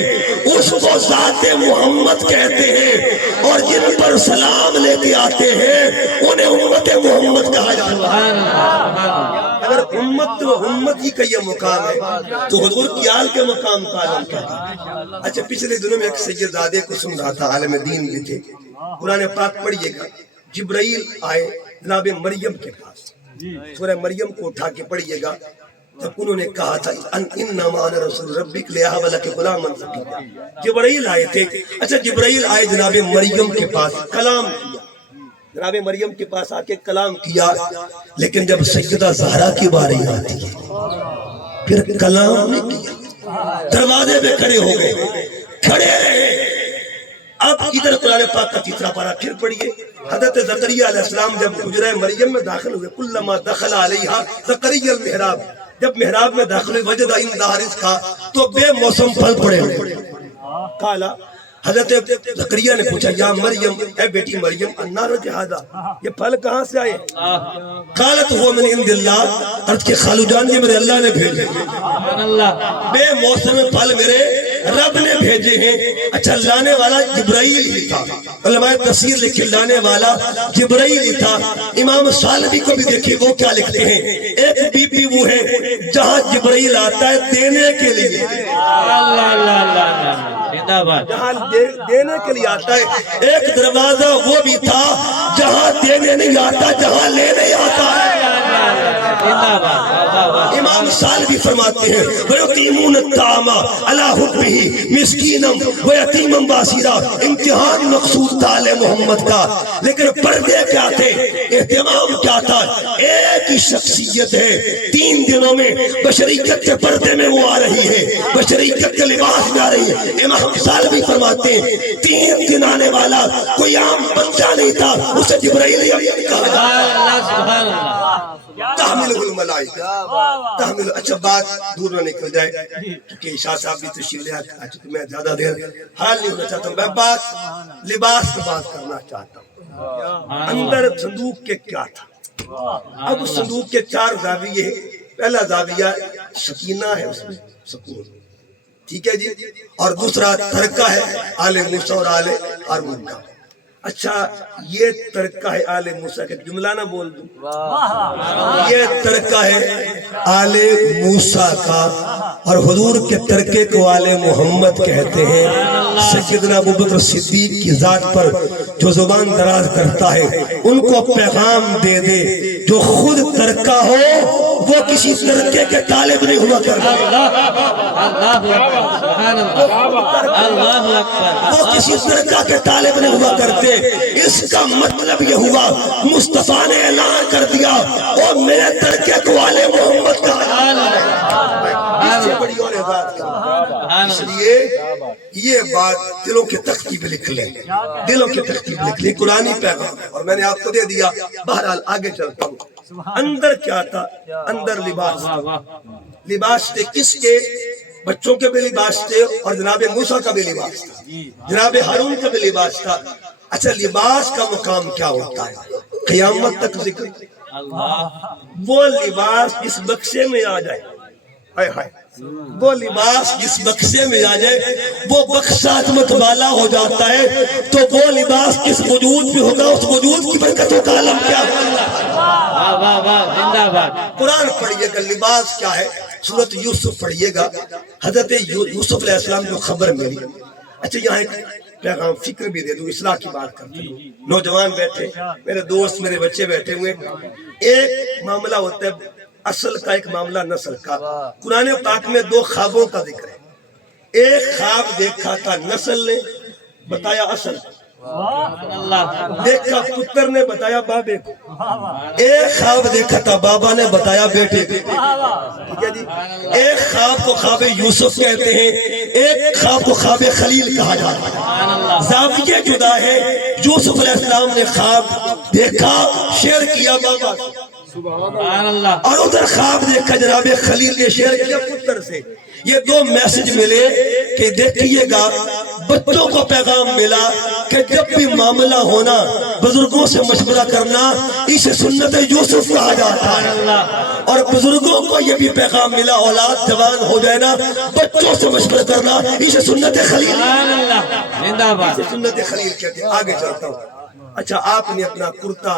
اس کو ذات محمد کہتے ہیں، اور جن پر سلام لے کے آتے ہیں انہیں امت محمد کہا جاتا ہے. اگر امت ہی کا یہ مقام ہے تو حضور کی آل کے مقام کا عالم کیا ہے. اچھا پچھلے دنوں میں ایک سید زادے کو سن رہا تھا، عالم دین بھی تھے. قرآن پاک پڑھیے گا، جبرائیل آئے جناب مریم کے پاس، سورہ مریم کو اٹھا کے پڑھیے گا. جب انہوں نے کہا تھا انما انا رسول ربک لیہب لک غلاما زکیہ، جبرائیل آئے تھے. اچھا جبرائیل آئے جناب مریم کے پاس، کلام کیا، جناب مریم کے پاس آ کے کلام کیا. لیکن جب سیدہ زہرا کی باری آتی ہے پھر کلام نہیں کیا، دروازے پہ کھڑے ہو گئے، کھڑے رہے. اب ادھر قرآن پاک کا تیسرا پارہ پھر پڑھیے. حضرت زکریا علیہ السلام جب حجرہ مریم میں داخل ہوئے، کلما دخل علیہا زکریا المحراب، جب محراب میں داخل ہوئے، وجد عندہا رزقا، تو بے موسم پھل پڑے ہوئے. کالا حضرت زکریا نے پوچھا یا مریم، اے بیٹی مریم، النار جہادا، یہ پھل کہاں سے آئے؟ قالت هو من عند اللہ، عرض کے خالو جان یہ میرے اللہ نے بھیجے، بے موسم پھل میرے رب نے بھیجے ہیں. اچھا لانے والا جبرائیل ہی تھا، علماء تفسیر لکھے لانے والا جبرائیل ہی تھا. امام سالبی کو بھی دیکھیے وہ کیا لکھتے ہیں، ایک بی پی وہ ہے جہاں جبرائیل آتا ہے دینے کے لیے، جہاں دینے کے لیے آتا ہے. ایک دروازہ وہ بھی تھا جہاں دینے نہیں آتا، جہاں لینے آتا ہے. امام سالبی فرماتے ہیں وَيُطْعِمُونَ الطَّعَامَ عَلَىٰ حُبِّهِ مِسْكِينًا وَيَتِيمًا وَأَسِيرًا. امتحان مقصود تھا آل محمد کا، لیکن پردے کیا تھے، اہتمام کیا تھا. ایک ہی شخصیت ہے، 3 دنوں میں بشریت کے پردے میں وہ آ رہی ہے، بشریت کے لباس میں آ رہی ہے. امام سالبی فرماتے ہیں 3 دن آنے والا کوئی عام بندہ نہیں تھا، اسے جبرائیل تحمل الملائکہ تحمل. اچھا بات دور نہ نکل جائے کیونکہ شاہ صاحب بھی تشریف لے آ چکے، میں زیادہ دیر حال نہیں ہونا چاہتا ہوں. میں بات لباس کی بات کرنا چاہتا ہوں. اندر صندوق کے کیا تھا؟ اب صندوق کے 4 زاویے ہیں. پہلا زاویہ سکینہ ہے، اس میں سکون، ٹھیک ہے جی، اور دوسرا ترکہ ہے آل موسیٰ اور آل ہارون کا. اچھا یہ ترکہ ہے آل موسیٰ کا، جملہ نہ بول دوں، یہ ترکہ ہے آل موسیٰ کا، اور حضور کے ترکے کو آل محمد کہتے ہیں. سیدنا ابوبکر صدیق کی ذات پر جو زبان دراز کرتا ہے ان کو پیغام دے دے، جو خود ترکہ ہو وہ کسی ترکے کے طالب نہیں ہوا کرتا، وہ کسی ترکہ کے طالب نہیں ہوا کرتے. اس کا مطلب یہ ہوا مصطفیٰ نے اعلان کر دیا اور میرے ترکے کو آل محمد کا. اس سے بڑی اور بات کریں، اس لیے یہ بات دلوں کے تختی پہ لکھ لیں، دلوں کے تختی پہ لکھ لیں. قرآنی پیغام ہے اور میں نے آپ کو دے دیا. بہرحال آگے چلتا ہوں. اندر کیا تھا؟ اندر لباس تھا. لباس تھے کس کے؟ بچوں کے بھی لباس تھے اور جناب موسیٰ کا بھی لباس تھا، جناب ہارون کا بھی لباس تھا. اچھا لباس کا مقام کیا ہوتا ہے؟ قیامت تک ذکر. وہ لباس اس بکسے میں آ جائے، ہائے ہائے وہ لباس جس بکسے میں آ جائے وہ بکسا عظمت والا ہو جاتا ہے، تو وہ لباس جس وجود میں ہوگا اس وجود کی برکتوں کا عالم کیا ہوگا؟ واہ واہ واہ، زندہ باد۔ قرآن پڑھیے گا، لباس کیا ہے، سورۃ یوسف پڑھیے گا، حضرت یوسف علیہ السلام کو خبر ملی۔ اچھا یہاں ایک پیغام فکر بھی دے دوں، اصلاح کی بات کرتے ہیں، نوجوان بیٹھے، میرے دوست، میرے بچے بیٹھے ہوئے، ایک معاملہ ہوتا ہے اصل کا، ایک معاملہ نسل کا۔ قرآن پاک میں دو خوابوں کا ذکر ہے، ایک خواب دیکھا تھا نسل نے، بتایا اصل، دیکھا پتر نے، بتایا بابے کو، ایک خواب دیکھا تھا بابا نے، بتایا بیٹے کو، ٹھیک ہے جی۔ ایک خواب کو خواب یوسف کہتے ہیں، ایک خواب کو خواب خلیل کہا جاتا ہے، زاویہ جدا ہے۔ یوسف علیہ السلام نے خواب دیکھا، شیئر کیا بابا سے، سبحان اللہ، اور ادھر خواب دیکھا جناب خلیل نے شیئر کیا پتر سے۔ یہ دو میسج ملے کہ دیکھئے گا، بچوں کو پیغام ملا کہ جب بھی معاملہ ہونا بزرگوں سے مشورہ کرنا، اسے سنت یوسف کہا جاتا ہے۔ اور بزرگوں کو یہ بھی پیغام ملا، اولاد جوان ہو جائے نا بچوں سے مشورہ کرنا، اسے سنت خلیل، سبحان اللہ، زندہ باد۔ اسے سنت خلیل کہتے ہیں۔ آگے چلتا ہوں۔ اچھا آپ نے اپنا کرتا،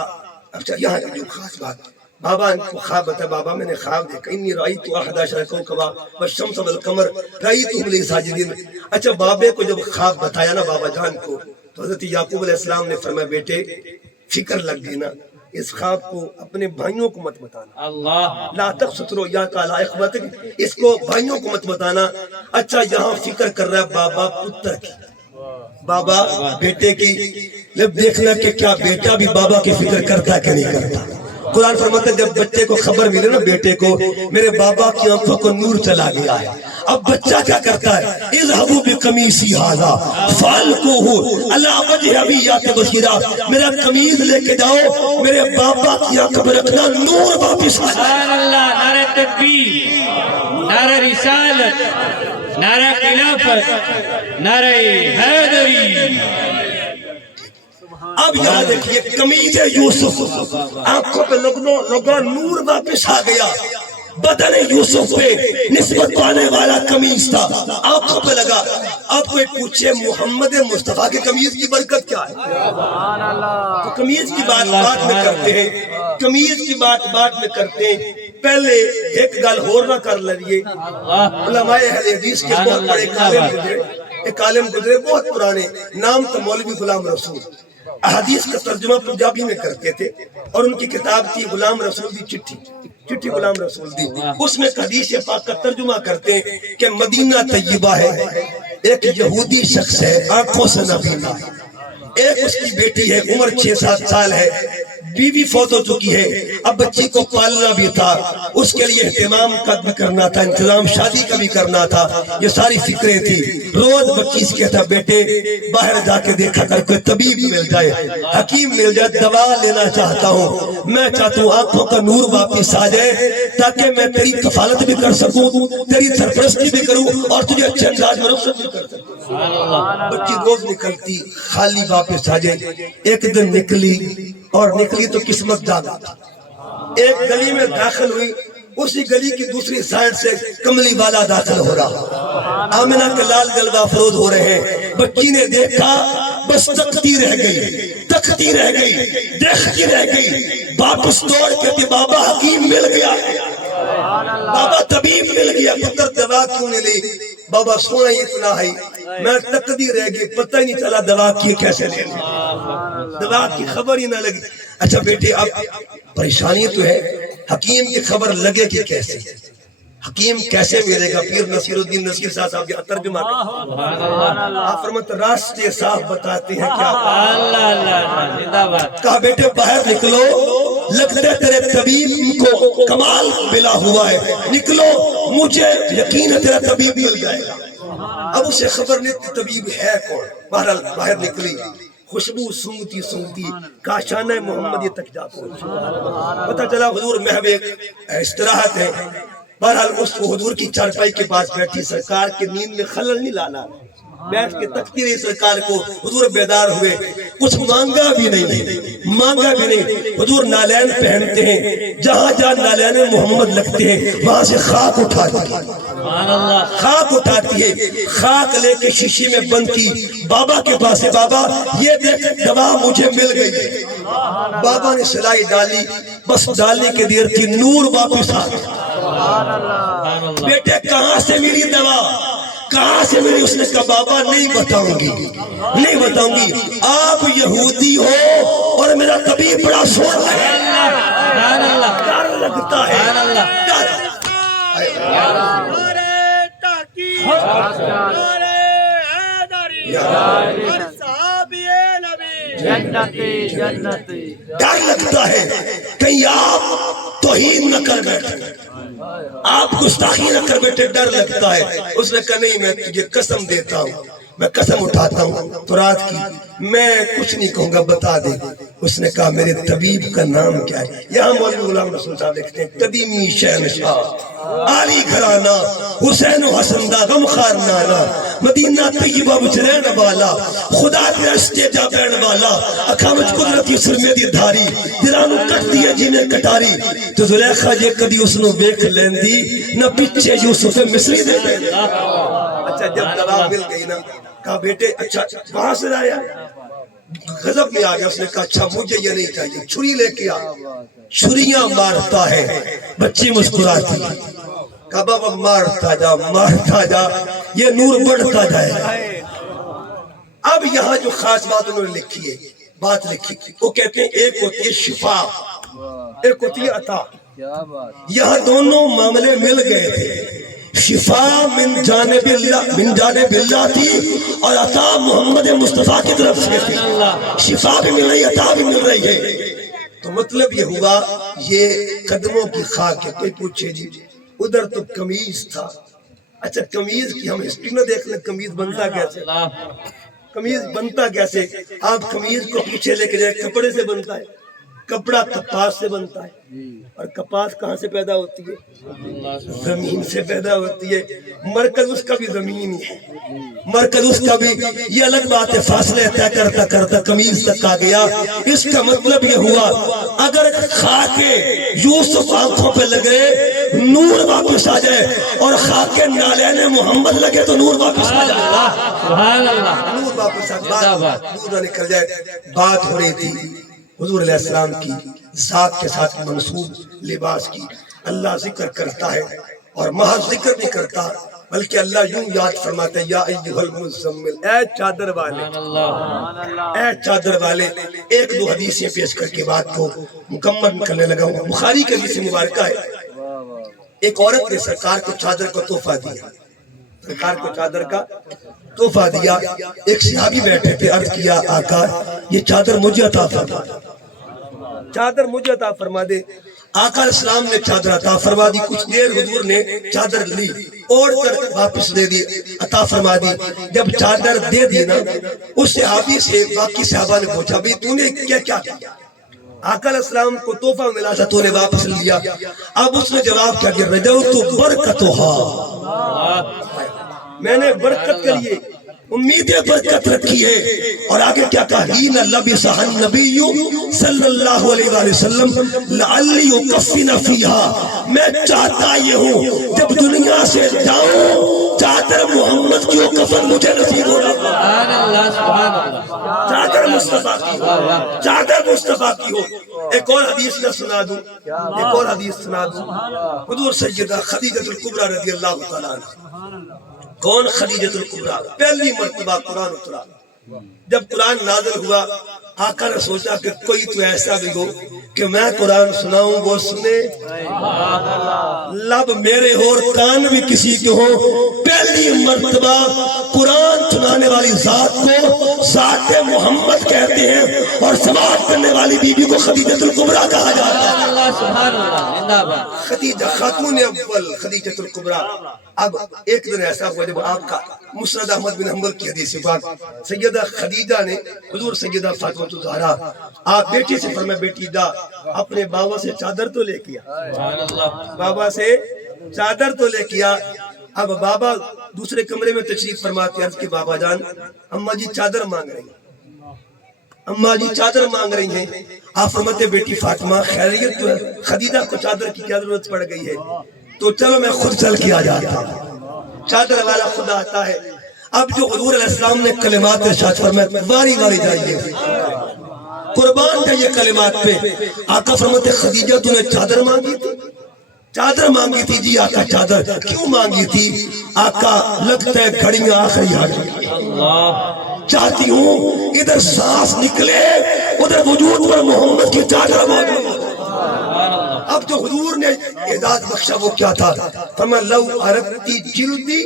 اچھا یہاں کی جو خاص بات، بابا ان کو خواب بتا، بابا میں نے خواب دیکھا، انی رأیت 11 کوكبا والشمس والقمر رأیتهم لی ساجدین۔ اچھا بابے کو جب خواب بتایا نا بابا جان کو، تو حضرت یعقوب علیہ السلام نے فرمایا بیٹے فکر لگ گئی نا، اس خواب کو اپنے بھائیوں کو مت بتانا، اللہ، لا تقصترو یا تعالی اخواتک، اس کو بھائیوں کو مت بتانا۔ اچھا یہاں فکر کر رہا ہے بابا پتر کی، بابا بیٹے کی، جب دیکھنا کہ کیا بیٹا بھی بابا کی فکر کرتا ہے کہ نہیں کرتا۔ قرآن فرماتا ہے جب بچے کو خبر ملے نا بیٹے کو، میرے بابا کی آنکھوں کو نور چلا گیا ہے، اب بچہ کیا کرتا ہے، اذهبوا بقمیصی ھذا فالقوہ علی وجہ ابی یات بصیرا، میرا قمیض لے کے جاؤ، میرے بابا کی آنکھوں میں رکھنا، نور واپس آ جائے۔ سبحان اللہ، نعرہ تکبیر، نعرہ رسالت، نعرہ خلافت، نعرہ حیدری۔ اب یہاں دیکھئے قمیض یوسف، آنکھوں پہ لگا نور واپس آ گیا، بدن یوسف پہ نسبت پانے والا قمیض تھا، آنکھوں پہ لگا۔ اب کوئی پوچھے محمد مصطفیٰ کے قمیض کی برکت کیا ہے؟ تو قمیض کی بات بعد میں کرتے ہیں، قمیض کی بات بعد میں کرتے ہیں، پہلے ایک گل اور نہ کر لیے۔ علماء اہل حدیث کے بہت بڑے عالم گزرے، ایک عالم گزرے بہت پرانے، نام تھا مولوی غلام رسول، احادیث کا ترجمہ پنجابی میں کرتے تھے، اور ان کی کتاب تھی غلام رسول دی چٹھی، چٹھی غلام رسول دی، اس میں حدیث پاک کا ترجمہ کرتے ہیں کہ مدینہ طیبہ ہے، ایک یہودی شخص ہے، آنکھوں سے نابینا ہے، ایک اس کی بیٹی ہے، عمر 6-7 سال ہے، بیوی فوت ہو چکی ہے، اب بچی کو پالنا بھی تھا، اس کے لیے اہتمام کا بھی کرنا تھا، انتظام شادی کا بھی کرنا تھا، یہ ساری فکریں تھی۔ روز بچی سے کہتا بیٹے باہر جا کے دیکھا کر کوئی طبیب مل جائے، حکیم مل جائے، دوا لینا چاہتا ہوں، میں چاہتا ہوں آنکھوں کا نور واپس آ جائے تاکہ میں تیری کفالت بھی کر سکوں، تیری سرپرستی بھی کروں، اور تجھے اچھے انداز میں رخصت بھی کر سکوں۔ بچی روز نکلتی خالی واپس آ جائے، ایک دن نکلی اور نکلی تو قسمت جاگا، ایک گلی میں داخل ہوئی، اسی گلی کی دوسری سائیڈ سے کملی والا داخل ہو رہا، آمنہ کے لال جلوہ افروز ہو رہے ہیں، بچی نے دیکھا بس تکتی رہ گئی، تکتی رہ گئی، دیکھتی رہ گئی، واپس دوڑ کے بابا حکیم مل گیا، بابا طبیب مل گیا، پتر دوا کیوں نہیں لی؟ بابا سونا ہی اتنا ہے، میں تکتی رہ گئی، پتہ ہی نہیں چلا دوا کی کیسے لینی، دوا کی خبر ہی نہ لگی۔ اچھا بیٹے اب پریشانی تو ہے، حکیم کی خبر لگے کہ کیسے، حکیم کیسے ملے گا؟ پیر نصیر الدین نصیر صاحب کے ترجمہ آپ فرماتے راستے صاف بتاتے ہیں کیا؟ اللہ اللہ، زندہ باد۔ کہا بیٹے باہر نکلو، لگتا ہے تیرے طبیب کو کمال ملا ہوا ہے، نکلو، مجھے یقین ہے تیرا طبیب مل جائے گا۔ اب اسے خبر نہیں طبیب ہے کون، بہرحال باہر نکلی، خوشبو سونگتی سونگتی کاشانہ محمدی تک جا پہنچی، پتہ چلا حضور محو ایک استراحت ہے، بہرحال اس حضور کی چارپائی کے پاس بیٹھی، سرکار کی نیند میں خلل نہیں لانا، بیٹھ کے تکتی رہی سرکار کو. حضور بیدار ہوئے, کچھ مانگا بھی نہیں. حضور نالین پہنتے ہیں, جہاں جہاں نالین محمد لگتے ہیں وہاں سے خاک اٹھاتی ہے, خاک لے کے شیشے میں بند کی, بابا کے پاس ہے. بابا یہ دیکھ دوا مجھے مل گئی ہے. بابا نے سلائی ڈالی, بس ڈالنے کے دیر کی نور واپس آ گیا. بیٹے کہاں سے ملی دوا, کہاں سے ملی؟ اس نے کہا بابا نہیں بتاؤں گی. آپ یہودی ہو اور میرا طبیب بڑا سونا ہے, ڈر لگتا ہے. نعرہ تحقیق، نعرہ حیدری، ہر صحابی نبی جنتی جنتی ڈر لگتا ہے کہیں آپ توہین نہ کر بیٹھے, آپ گستاخی نہ کر بیٹھے, ڈر لگتا ہے. اس نے کہا نہیں, میں تجھے قسم دیتا ہوں, میں قسم اٹھاتا ہوں تو رات کی, میں کچھ نہیں کہوں گا, بتا دے. اس نے کہا میرے طبیب کا نام کیا ہے؟ یہاں مولوی غلام رسول صاحب لکھتے ہیں قدیمی شہنشاہ عالی گھرانہ حسین و حسن دا غمخوار نانا, مدینہ طیبہ وچ رہن والا, خدا دے رستے جا بہن والا, اکھاں وچ قدرتی سرمے دی دھاری, دلانو کٹ دی جیویں کٹاری. تو زلیخا جے کدی اس نو ویکھ لیندی نہ پیچھے یوسف مصری دے پیندا. اچھا جب دوا مل گئی نا, کہا بیٹے اچھا وہاں سے لایا؟ غضب میں آ گیا. اس نے کہا اچھا مجھے یہ نہیں چاہیے, چھری لے کے آ. چھریاں مارتا ہے, بچی مسکراتی. کہا بابا مارتا جا, یہ نور بڑھتا جائے. اب یہاں جو خاص بات انہوں نے لکھی ہے, بات لکھی, وہ کہتے ہیں ایک ہوتی ہے شفا, ایک ہوتی ہے عطا. یہاں دونوں معاملے مل گئے تھے. شفا من جانب اللہ تھی اور عطا محمد مصطفیٰ کی طرف سے تھی. شفا بھی مل رہی, عطا بھی مل رہی ہے. تو مطلب یہ ہوا یہ قدموں کی خاک ہے. کوئی پوچھے جی ادھر تو قمیض تھا, اچھا قمیض کی ہم ہسٹری نہ دیکھ لیں, قمیض بنتا کیسے؟ قمیض بنتا کیسے؟ آپ قمیض کو پیچھے لے کے جائے, کپڑے سے بنتا ہے. کپڑا کپاس سے بنتا ہے, اور کپاس کہاں سے پیدا ہوتی ہے؟ زمین سے پیدا ہوتی ہے. مرکز اس کا بھی زمین ہی ہے, مرکز اس کا بھی. یہ الگ بات ہے, فاصلے طے کرتا کرتا قمیض تک آ گیا. اس کا مطلب یہ ہوا اگر خاک یوسف آنکھوں پہ لگے نور واپس آ جائے, اور خاک نالین محمد لگے تو نور واپس آ جائے. سبحان اللہ, نور واپس آ جائے, نور نہ نکل جائے. بات ہو رہی تھی حضور علیہ السلام کی ذات کے ساتھ منسوب لباس کی. اللہ ذکر کرتا ہے اور محض ذکر نہیں کرتا, بلکہ اللہ یوں یاد فرماتا ہے, یا ایھا المزمل, اے چادر والے, اے چادر والے. ایک دو حدیثیں پیش کر کے بات کو مکمل کرنے لگا ہوں. بخاری کی حدیث مبارکہ ہے, ایک عورت نے سرکار کو چادر کو تحفہ دیا, سرکار کو چادر کا تحفہ دیا. ایک صحابی بیٹھے تھے, عرض کیا آقا یہ چادر مجھے عطا فرما, چادر مجھے عطا فرما دے. آقا اسلام نے چادر عطا فرما دی. کچھ دیر حضور نے چادر لی, اوڑھ کر واپس دے دی, عطا فرما دی. جب چادر دے دی نا, اس صحابی سے باقی صحابہ نے پوچھا بھی تو نے کیا کیا؟ آقا علیہ السلام کو تحفہ ملا تھا, تو نے واپس لیا. اب اس نے جواب کیا کہ رجوت برکتھا, میں نے برکت کے لیے امید برکت رکھی ہے. اور آگے کیا کہا, ہین لبس النبی صلی اللہ علیہ وآلہ وسلم لعلی یکفن فیہا, میں چاہتا یہ ہوں جب دنیا سے جاؤں چادر محمد کی کفن مجھے نصیب ہو رہا. سبحان اللہ, سبحان اللہ, چادر مصطفیٰ کی ہو, چادر مصطفیٰ کی ہو. ایک اور حدیث نہ سنا دوں, ایک اور حدیث سنا دوں. حضور سیدہ خدیجہ الکبریٰ رضی اللہ تعالیٰ عنہا. کون خدیجہ الکبریٰ؟ پہلی مرتبہ قرآن اترا. جب قرآن نازل ہوا, آقا نے سوچا کہ کوئی تو ایسا بھی ہو کہ میں قرآن سناؤں وہ سنے, لب میرے ہو اور کان بھی کسی کے ہو. پہلی مرتبہ قرآن سنانے والی ذات کو ذات محمد کہتے ہیں, اور سماعت کرنے والی بی بی کو خدیجہ الکبریٰ کہا جاتا ہے. سبحان اللہ, زندہ باد. خدیجہ خاتون اول خدیجہ الکبریٰ. اب ایک دن ایسا ہوا جب آپ کا مسند احمد بن حنبل کی حدیث پاک, سیدہ خدیجہ نے حضور سیدہ فاطمہ الزہرا آپ بیٹی سے فرمایا بیٹی جا اپنے بابا سے چادر تو لے کیا, بابا سے چادر تو لے کیا. اب بابا دوسرے کمرے میں تشریف فرماتے عرض کہ بابا جان اماں جی چادر مانگ رہی ہیں، اماں جی چادر مانگ رہی ہیں۔ آپ فرماتے بیٹی فاطمہ خیریت تو ہے، خدیجہ کو چادر کی کیا ضرورت پڑ گئی ہے، تو چلو میں خود چل کے آ جاتا ہوں۔ چادر والا خود آتا ہے۔ اب جو حضور علیہ السلام نے کلمات ارشاد فرمائے واری واری جائیے، قربان جائیے کلمات پہ۔ آقا فرماتے خدیجہ تو نے چادر مانگی تھی؟ چادر مانگی تھی جی آقا چادر۔ کیوں مانگی تھی؟ آقا لگتا ہے گھڑیاں آخری آ گئی، چاہتی ہوں ادھر سانس نکلے ادھر وجود پر محمد کی چادر موجود ہو۔ اب جو حضور نے اعزاز بخشا وہ کیا تھا؟ فرمایا لو ارتی جلدی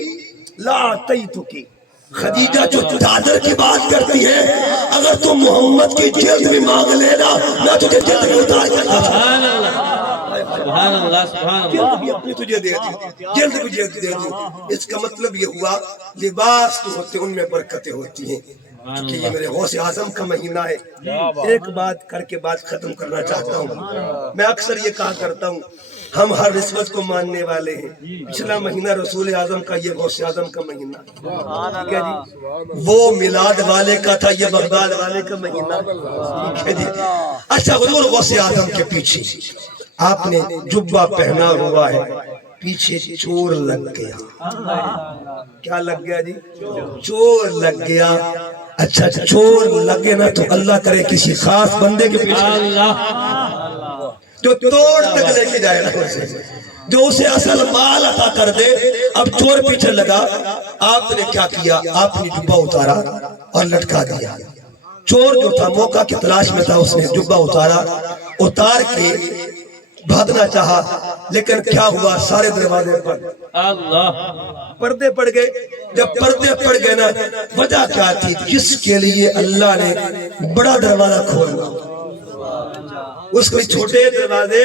لا اتیتکی، خدیجہ جو چادر کی بات کرتی ہے اگر تم محمد کی جلد بھی مانگ لینا میں تجھے جلد بھی اتار کے دیتا۔ سبحان اللہ سبحان اللہ سبحان اللہ۔ جلد بھی اپنی تجھے دے دی، جلد بھی جلد دے دوں۔ اس کا مطلب یہ ہوا لباس تو ہوتے ان میں برکتیں ہوتی ہیں، کہ یہ میرے غوث اعظم کا مہینہ ہے۔ ایک بات کر کے بات ختم کرنا چاہتا ہوں۔ میں اکثر یہ کہا کرتا ہوں ہم ہر نسبت کو ماننے والے ہیں۔ پچھلا مہینہ رسول اعظم کا، یہ غوث اعظم کا مہینہ، ٹھیک ہے جی۔ وہ میلاد والے کا تھا، یہ بغداد والے کا مہینہ، ٹھیک ہے جی۔ اچھا حضور غوث اعظم کے پیچھے آپ نے جبہ پہنا ہوا ہے، پیچھے چور لگ گیا۔ کیا لگ گیا جی؟ چور لگ گیا۔ اچھا چور لگے نا تو اللہ کرے کسی خاص بندے کے پیچھے جو توڑ تک لے کے جائے گا، جو اسے اصل مال عطا کر دے۔ اب چور پیچھے لگا، آپ نے کیا کیا؟ آپ نے جبہ اتارا اور لٹکا دیا۔ چور جو تھا موقع کی تلاش میں تھا، اس نے جبہ اتارا، اتار کے بھاگنا چاہا، لیکن کیا ہوا؟ سارے دروازے پر پردے پڑ گئے۔ جب پردے پڑ گئے نا، وجہ کیا تھی؟ جس کے لیے اللہ نے بڑا دروازہ کھولا اس کے چھوٹے دروازے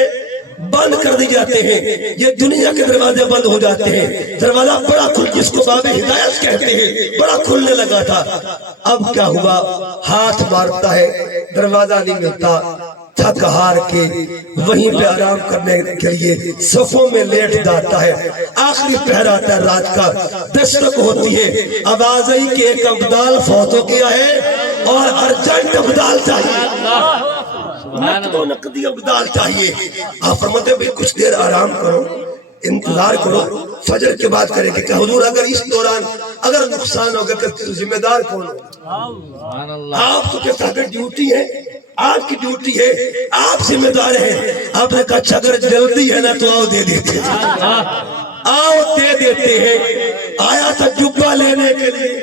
بند کر دی جاتے ہیں۔ یہ دنیا کے دروازے بند ہو جاتے ہیں، دروازہ بڑا کھل، جس کو باب ہدایت کہتے ہیں، بڑا کھلنے لگا تھا۔ اب کیا ہوا؟ ہاتھ مارتا ہے، دروازہ نہیں ملتا، تھک ہار کے وہیں پہ آرام کرنے کے لیے صفوں میں لیٹ جاتا ہے۔ آخری پہر آتا ہے رات کا، دستک ہوتی ہے، آواز آئی کہ ایک ابدال فوت ہو گیا ہے اور ارجنٹ ابدال چاہیے، نقد و نقدی ابدال چاہیے۔ آپ فرماتے ہیں کچھ دیر آرام کرو، انتظار کرو، فجر کے بعد کریں گے۔ کہ حضور اگر اس دوران اگر نقصان ہوگا تو ذمہ دار کون ہوگا؟ آپ تو کہتا اگر ڈیوٹی ہے، آپ کی ڈیوٹی ہے، آپ ذمہ دار ہیں۔ آپ نے کہا اچھا اگر جلدی ہے نا تو آؤ دے دیتے ہیں، آؤ دے دیتے ہیں۔ آیا تھا جبہ لینے کے لیے،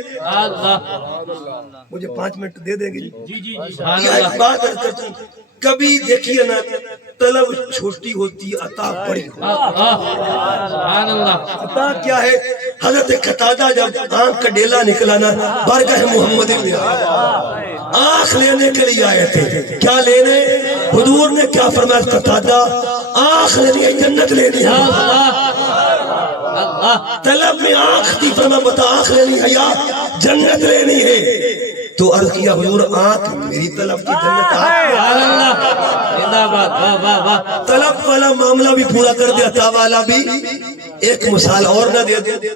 مجھے 5 منٹ دے دیں گے جی؟ یہ ایک بات کرتا ہوں، کبھی دیکھیے نا طلب چھوٹی ہوتی عطا بڑی ہوتی۔ عطا کیا ہے؟ حضرت قتادہ جب آنکھ کا ڈیلا نکلا نا بارگاہ محمد میں آنکھ لینے کے لیے آئے تھے۔ کیا لینے؟ حضور نے کیا فرمایا؟ قتادہ آنکھ لینی ہے، جنت لینی ہے۔ طلب میں آنکھ تھی، فرمایا بتا آنکھ لینی ہے یا جنت لینی ہے؟ تو عرض کیا حضور آنکھ میری طلب کی، جنت طلب والا معاملہ بھی پورا کر دیا، عطا والا بھی۔ ایک مثال اور نہ دے دے،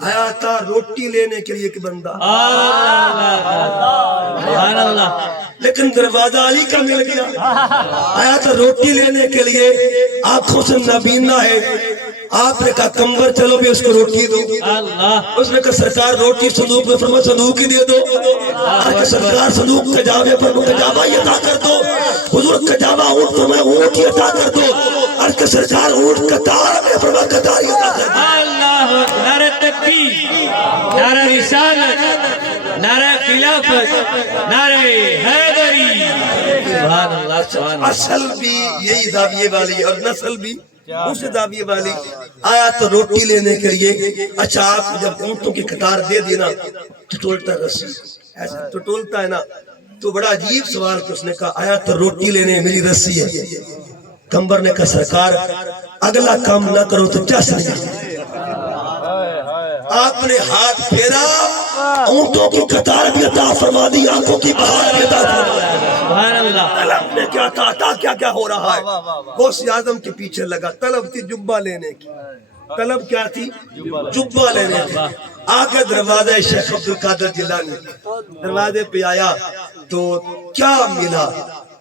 آیا تھا روٹی لینے کے لیے ایک بندہ، لیکن دروازہ علی کا مل گیا۔ آیا تھا روٹی لینے کے لیے، آنکھوں سے نابینا ہے۔ آپ نے کہا کمبر چلو بھی اس کو روٹی دو۔ اس نے کہا سرکار روٹی صندوق میں، فرمایا صندوق ہی دے دو۔ سرکار صندوق کجاوے پر کجاوا ہی عطا کر دو۔ حضور کجاوا اونٹ، فرمایا اونٹ ہی عطا کر دو۔ عرض کہ سرکار اونٹ قطار میں، فرمایا قطار ہی عطا کر دو۔ اللہ نعرہ تکبیر، نعرہ رسالت، نعرہ خلافت، نعرہ حیدری۔ سبحان اللہ سبحان اللہ۔ اصل بھی یہی زاویے والی اور نسل بھی اس زاویے والی۔ آیا تو روٹی لینے کے لیے، اچھا آپ جب اونٹوں کی قطار دے دینا ٹٹولتا رسی، ایسا ٹٹولتا ہے نا، تو بڑا عجیب سوال کہ اس نے کہا آیا تو روٹی لینے میری رسی ہے۔ کمبر نے کہا سرکار اگلا کام نہ کرو تو چس نہیں۔ آپ نے ہاتھ پھیرا، اونٹوں کی قطار بھی عطا فرما دی، آنکھوں کی بہار بھی عطا فرما دی۔ سبحان اللہ۔ طلب نے کیا تھا، عطا کیا کیا ہو رہا ہے؟ غوث اعظم کے پیچھے لگا، طلب تھی جبہ لینے کی، طلب کیا تھی؟ جبہ لینے تھے. آ کر دروازہ شیخ عبد القادر جیلانی دروازے پہ آیا تو کیا ملا؟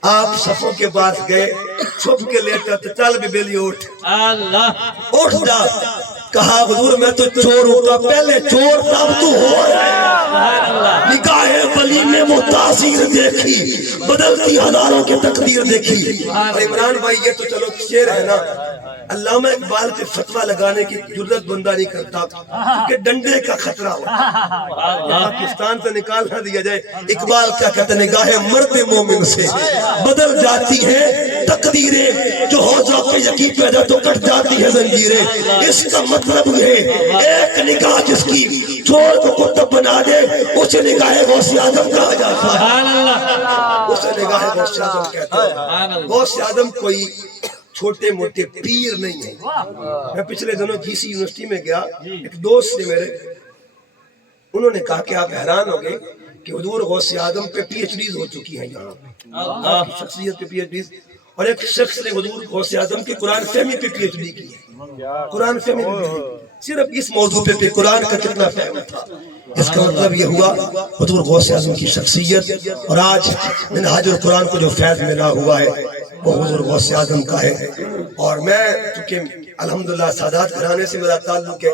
آپ صفوں کے پاس گئے, چھپ کے لیتا تو چل بھی بیلی اٹھ, اللہ اٹھ جا. کہا حضور میں تو چور ہوتا, پہلے چور تب تو ہو رہا. نگاہ ولی نے وہ تاثیر دیکھی, بدلتی ہزاروں کے تقدیر دیکھی. اور عمران بھائی یہ تو چلو شعر ہے نا, علامہ اقبال پہ فتویٰ لگانے کی جرت بندہ نہیں کرتا کہ ڈنڈے کا خطرہ ہو, پاکستان سے نکال نہ دیا جائے. اقبال کیا کہتے ہیں, نگاہ مرد مومن سے بدل جاتی ہیں تقدیریں, جو ہو جا کے یقین پیدا تو کٹ جاتی ہے زنجیریں. اس کا مطلب ہے ایک نگاہ جس کی چور کو کتب بنا دے اسے نگاہ غوث اعظم کہا جاتا ہے, اسے نگاہ غوث اعظم کہتا ہے. غوث اعظم کوئی چھوٹے موٹے پیر نہیں ہے. میں پچھلے دنوں جی سی یونیورسٹی میں گیا, ایک دوست سے میرے, انہوں نے کہا کہ آپ حیران ہو گئے کہ حضور غوث اعظم پہ پی ایچ ڈیز ہو چکی ہیں یہاں پہ, آپ کی شخصیت پہ پی ایچ ڈیز. اور ایک شخص نے حضور غوث اعظم کے قرآن فہمی پہ پی ایچ ڈی کی ہے. قرآن فہمی صرف اس موضوع پہ قرآن کا کتنا فہم تھا. اس کا مطلب یہ ہوا حضور غوث اعظم کی شخصیت, اور آج منہاج القرآن کو جو فیض ملا ہوا ہے وہ حضور غوث اعظم کا ہے. اور میں چونکہ الحمدللہ سادات گھرانے سے میرا تعلق ہے,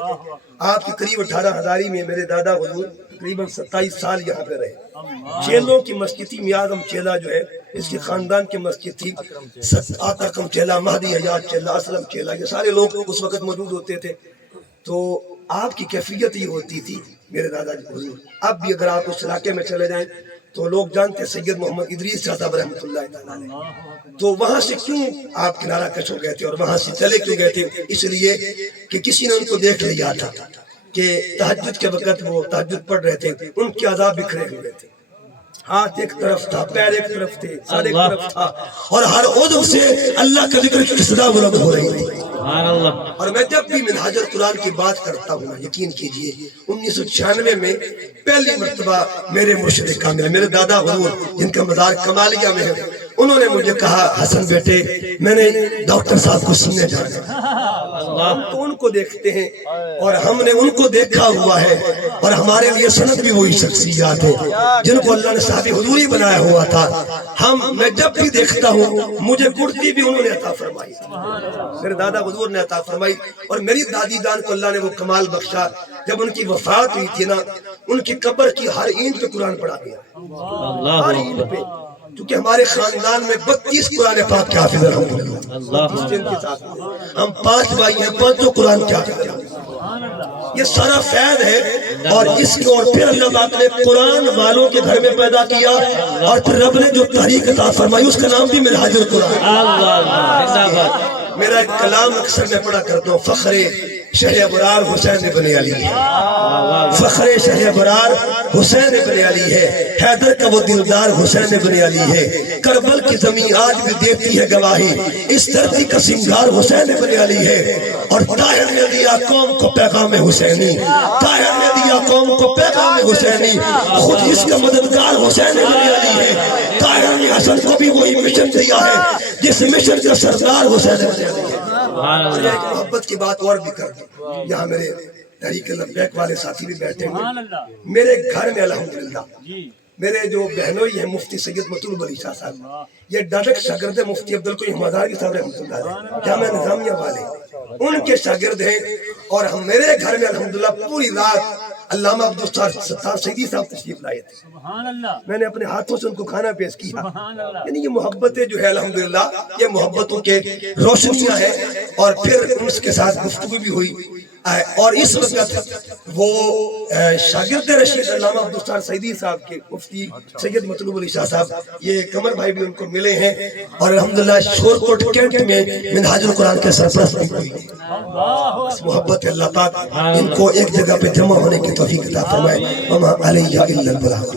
آپ کے قریب 18 میں میرے دادا حضور تقریباً 27 سال یہاں پہ رہے. چیلوں کی مسجد تھی, میاظم چیلا جو ہے اس کے خاندان کی مسجد تھی. آتاکم چیلا, مہدی حیات چیلا, اسلم چیلا, یہ سارے لوگ اس وقت موجود ہوتے تھے. تو آپ کی کیفیت یہ ہوتی تھی میرے دادا جی حضور. اب بھی اگر آپ اس علاقے میں چلے جائیں تو لوگ جانتے ہیں سید محمد ادریس صاحب رحمۃ اللہ تعالیٰ علیہ. تو وہاں سے کیوں آپ کنارہ کش ہو گئے تھے اور وہاں سے چلے کیوں گئے تھے؟ اس لیے کہ کسی نے ان کو دیکھ لیا تھا کہ تہجد کے وقت وہ تہجد پڑھ رہے تھے, ان کے عذاب بکھرے ہوئے تھے. ہاتھ ایک طرف تھا, پیر ایک طرف تھے, سر ایک طرف تھا, اور ہر عضو سے اللہ کا ذکر کی صدا بلند ہو رہی تھی. اور میں جب بھی منہاج القرآن کی بات کرتا ہوں, یقین کیجئے 1996 میں پہلی مرتبہ میرے مرشد کامل, میرے دادا حضور جن کا مزار کمالیہ میں ہے, انہوں نے مجھے کہا حسن بیٹے میں نے ڈاکٹر صاحب کو سننے جانا ہے. ہم تو ان کو دیکھتے ہیں اور ہم نے ان کو دیکھا ہوا ہے, اور ہمارے لیے سند بھی وہی شخصیات ہیں جن کو اللہ نے صاحب حضوری بنایا ہوا تھا. میں جب بھی دیکھتا ہوں مجھے کرتی بھی انہوں نے عطا فرمائی, میرے دادا حضور نے عطا فرمائی. اور میری دادی جان کو اللہ نے وہ کمال بخشا, جب ان کی وفات ہوئی تھی نا, ان کی قبر کی ہر اینٹ پہ قرآن پڑھا گیا, ہر اینٹ پہ. کیونکہ ہمارے خاندان میں 32 قرآن پاک کے حافظ الحمدللہ, ہم 5 بھائی ہیں, 5 قرآن کے حافظ الحمدللہ. یہ سارا فیض ہے. اور اس کی اور پھر اللہ پاک نے قرآن والوں کے گھر میں پیدا کیا, اور پھر رب نے جو تحریک عطا فرمائی اس کا نام بھی منہاج القرآن. میرا ایک کلام اکثر میں پڑھا کرتا ہوں, فخر شہ ابرار حسین ابن علی ہے, فخر شہ ابرار حسین ابن علی ہے, حیدر کا وہ دلدار حسین ابن علی ہے, کربل کی زمین آج بھی دیتی ہے گواہی, اس دھرتی کا سنگار حسین ابن علی ہے. اور طاہر نے دیا قوم کو پیغام حسینی, طاہر نے دیا قوم کو پیغام حسینی, خود اس کا مددگار حسین ابن علی ہے. طاہر نے حسن کو بھی وہی مشن دیا ہے جس مشن کا سردار حسین ابن علی ہے. اور ایک محبت کی بات اور بھی کر دوں, یہاں میرے تحریک لبیک والے ساتھی بھی بیٹھے ہیں. میرے گھر میں الحمدللہ میرے جو بہنوئی ہیں مفتی سید مطلوب علی شاہ صاحب, یہ ڈائریکٹ شاگرد مفتی عبدالقیوم مزاری صاحب رحمۃ اللہ علیہ, جامعہ نظامیہ والے, ان کے شاگرد ہیں. اور ہم میرے گھر میں الحمدللہ پوری رات علامہ عبدالستار سیدی صاحب تشریف لائے تھے, میں نے اپنے ہاتھوں سے ان کو کھانا پیش کیا. یعنی یہ محبتیں جو ہے الحمدللہ یہ محبتوں کے روشنیاں ہیں. اور پھر ان کے ساتھ گفتگو بھی ہوئی. اور اس وقت وہ شاگرد رشید علامہ عبدالستار سیدی صاحب کے مفتی سید مطلوب علی شاہ صاحب, یہ قمر بھائی بھی ان کو ملے ہیں. اور الحمدللہ شورکوٹ کینٹ میں منہاج القرآن کے سرپرست بھی ہوئی. اس محبت اللہ پاک ان کو ایک جگہ پہ جمع ہونے کی توفیق عطا فرمائے. وما علیہ الا البلاغ.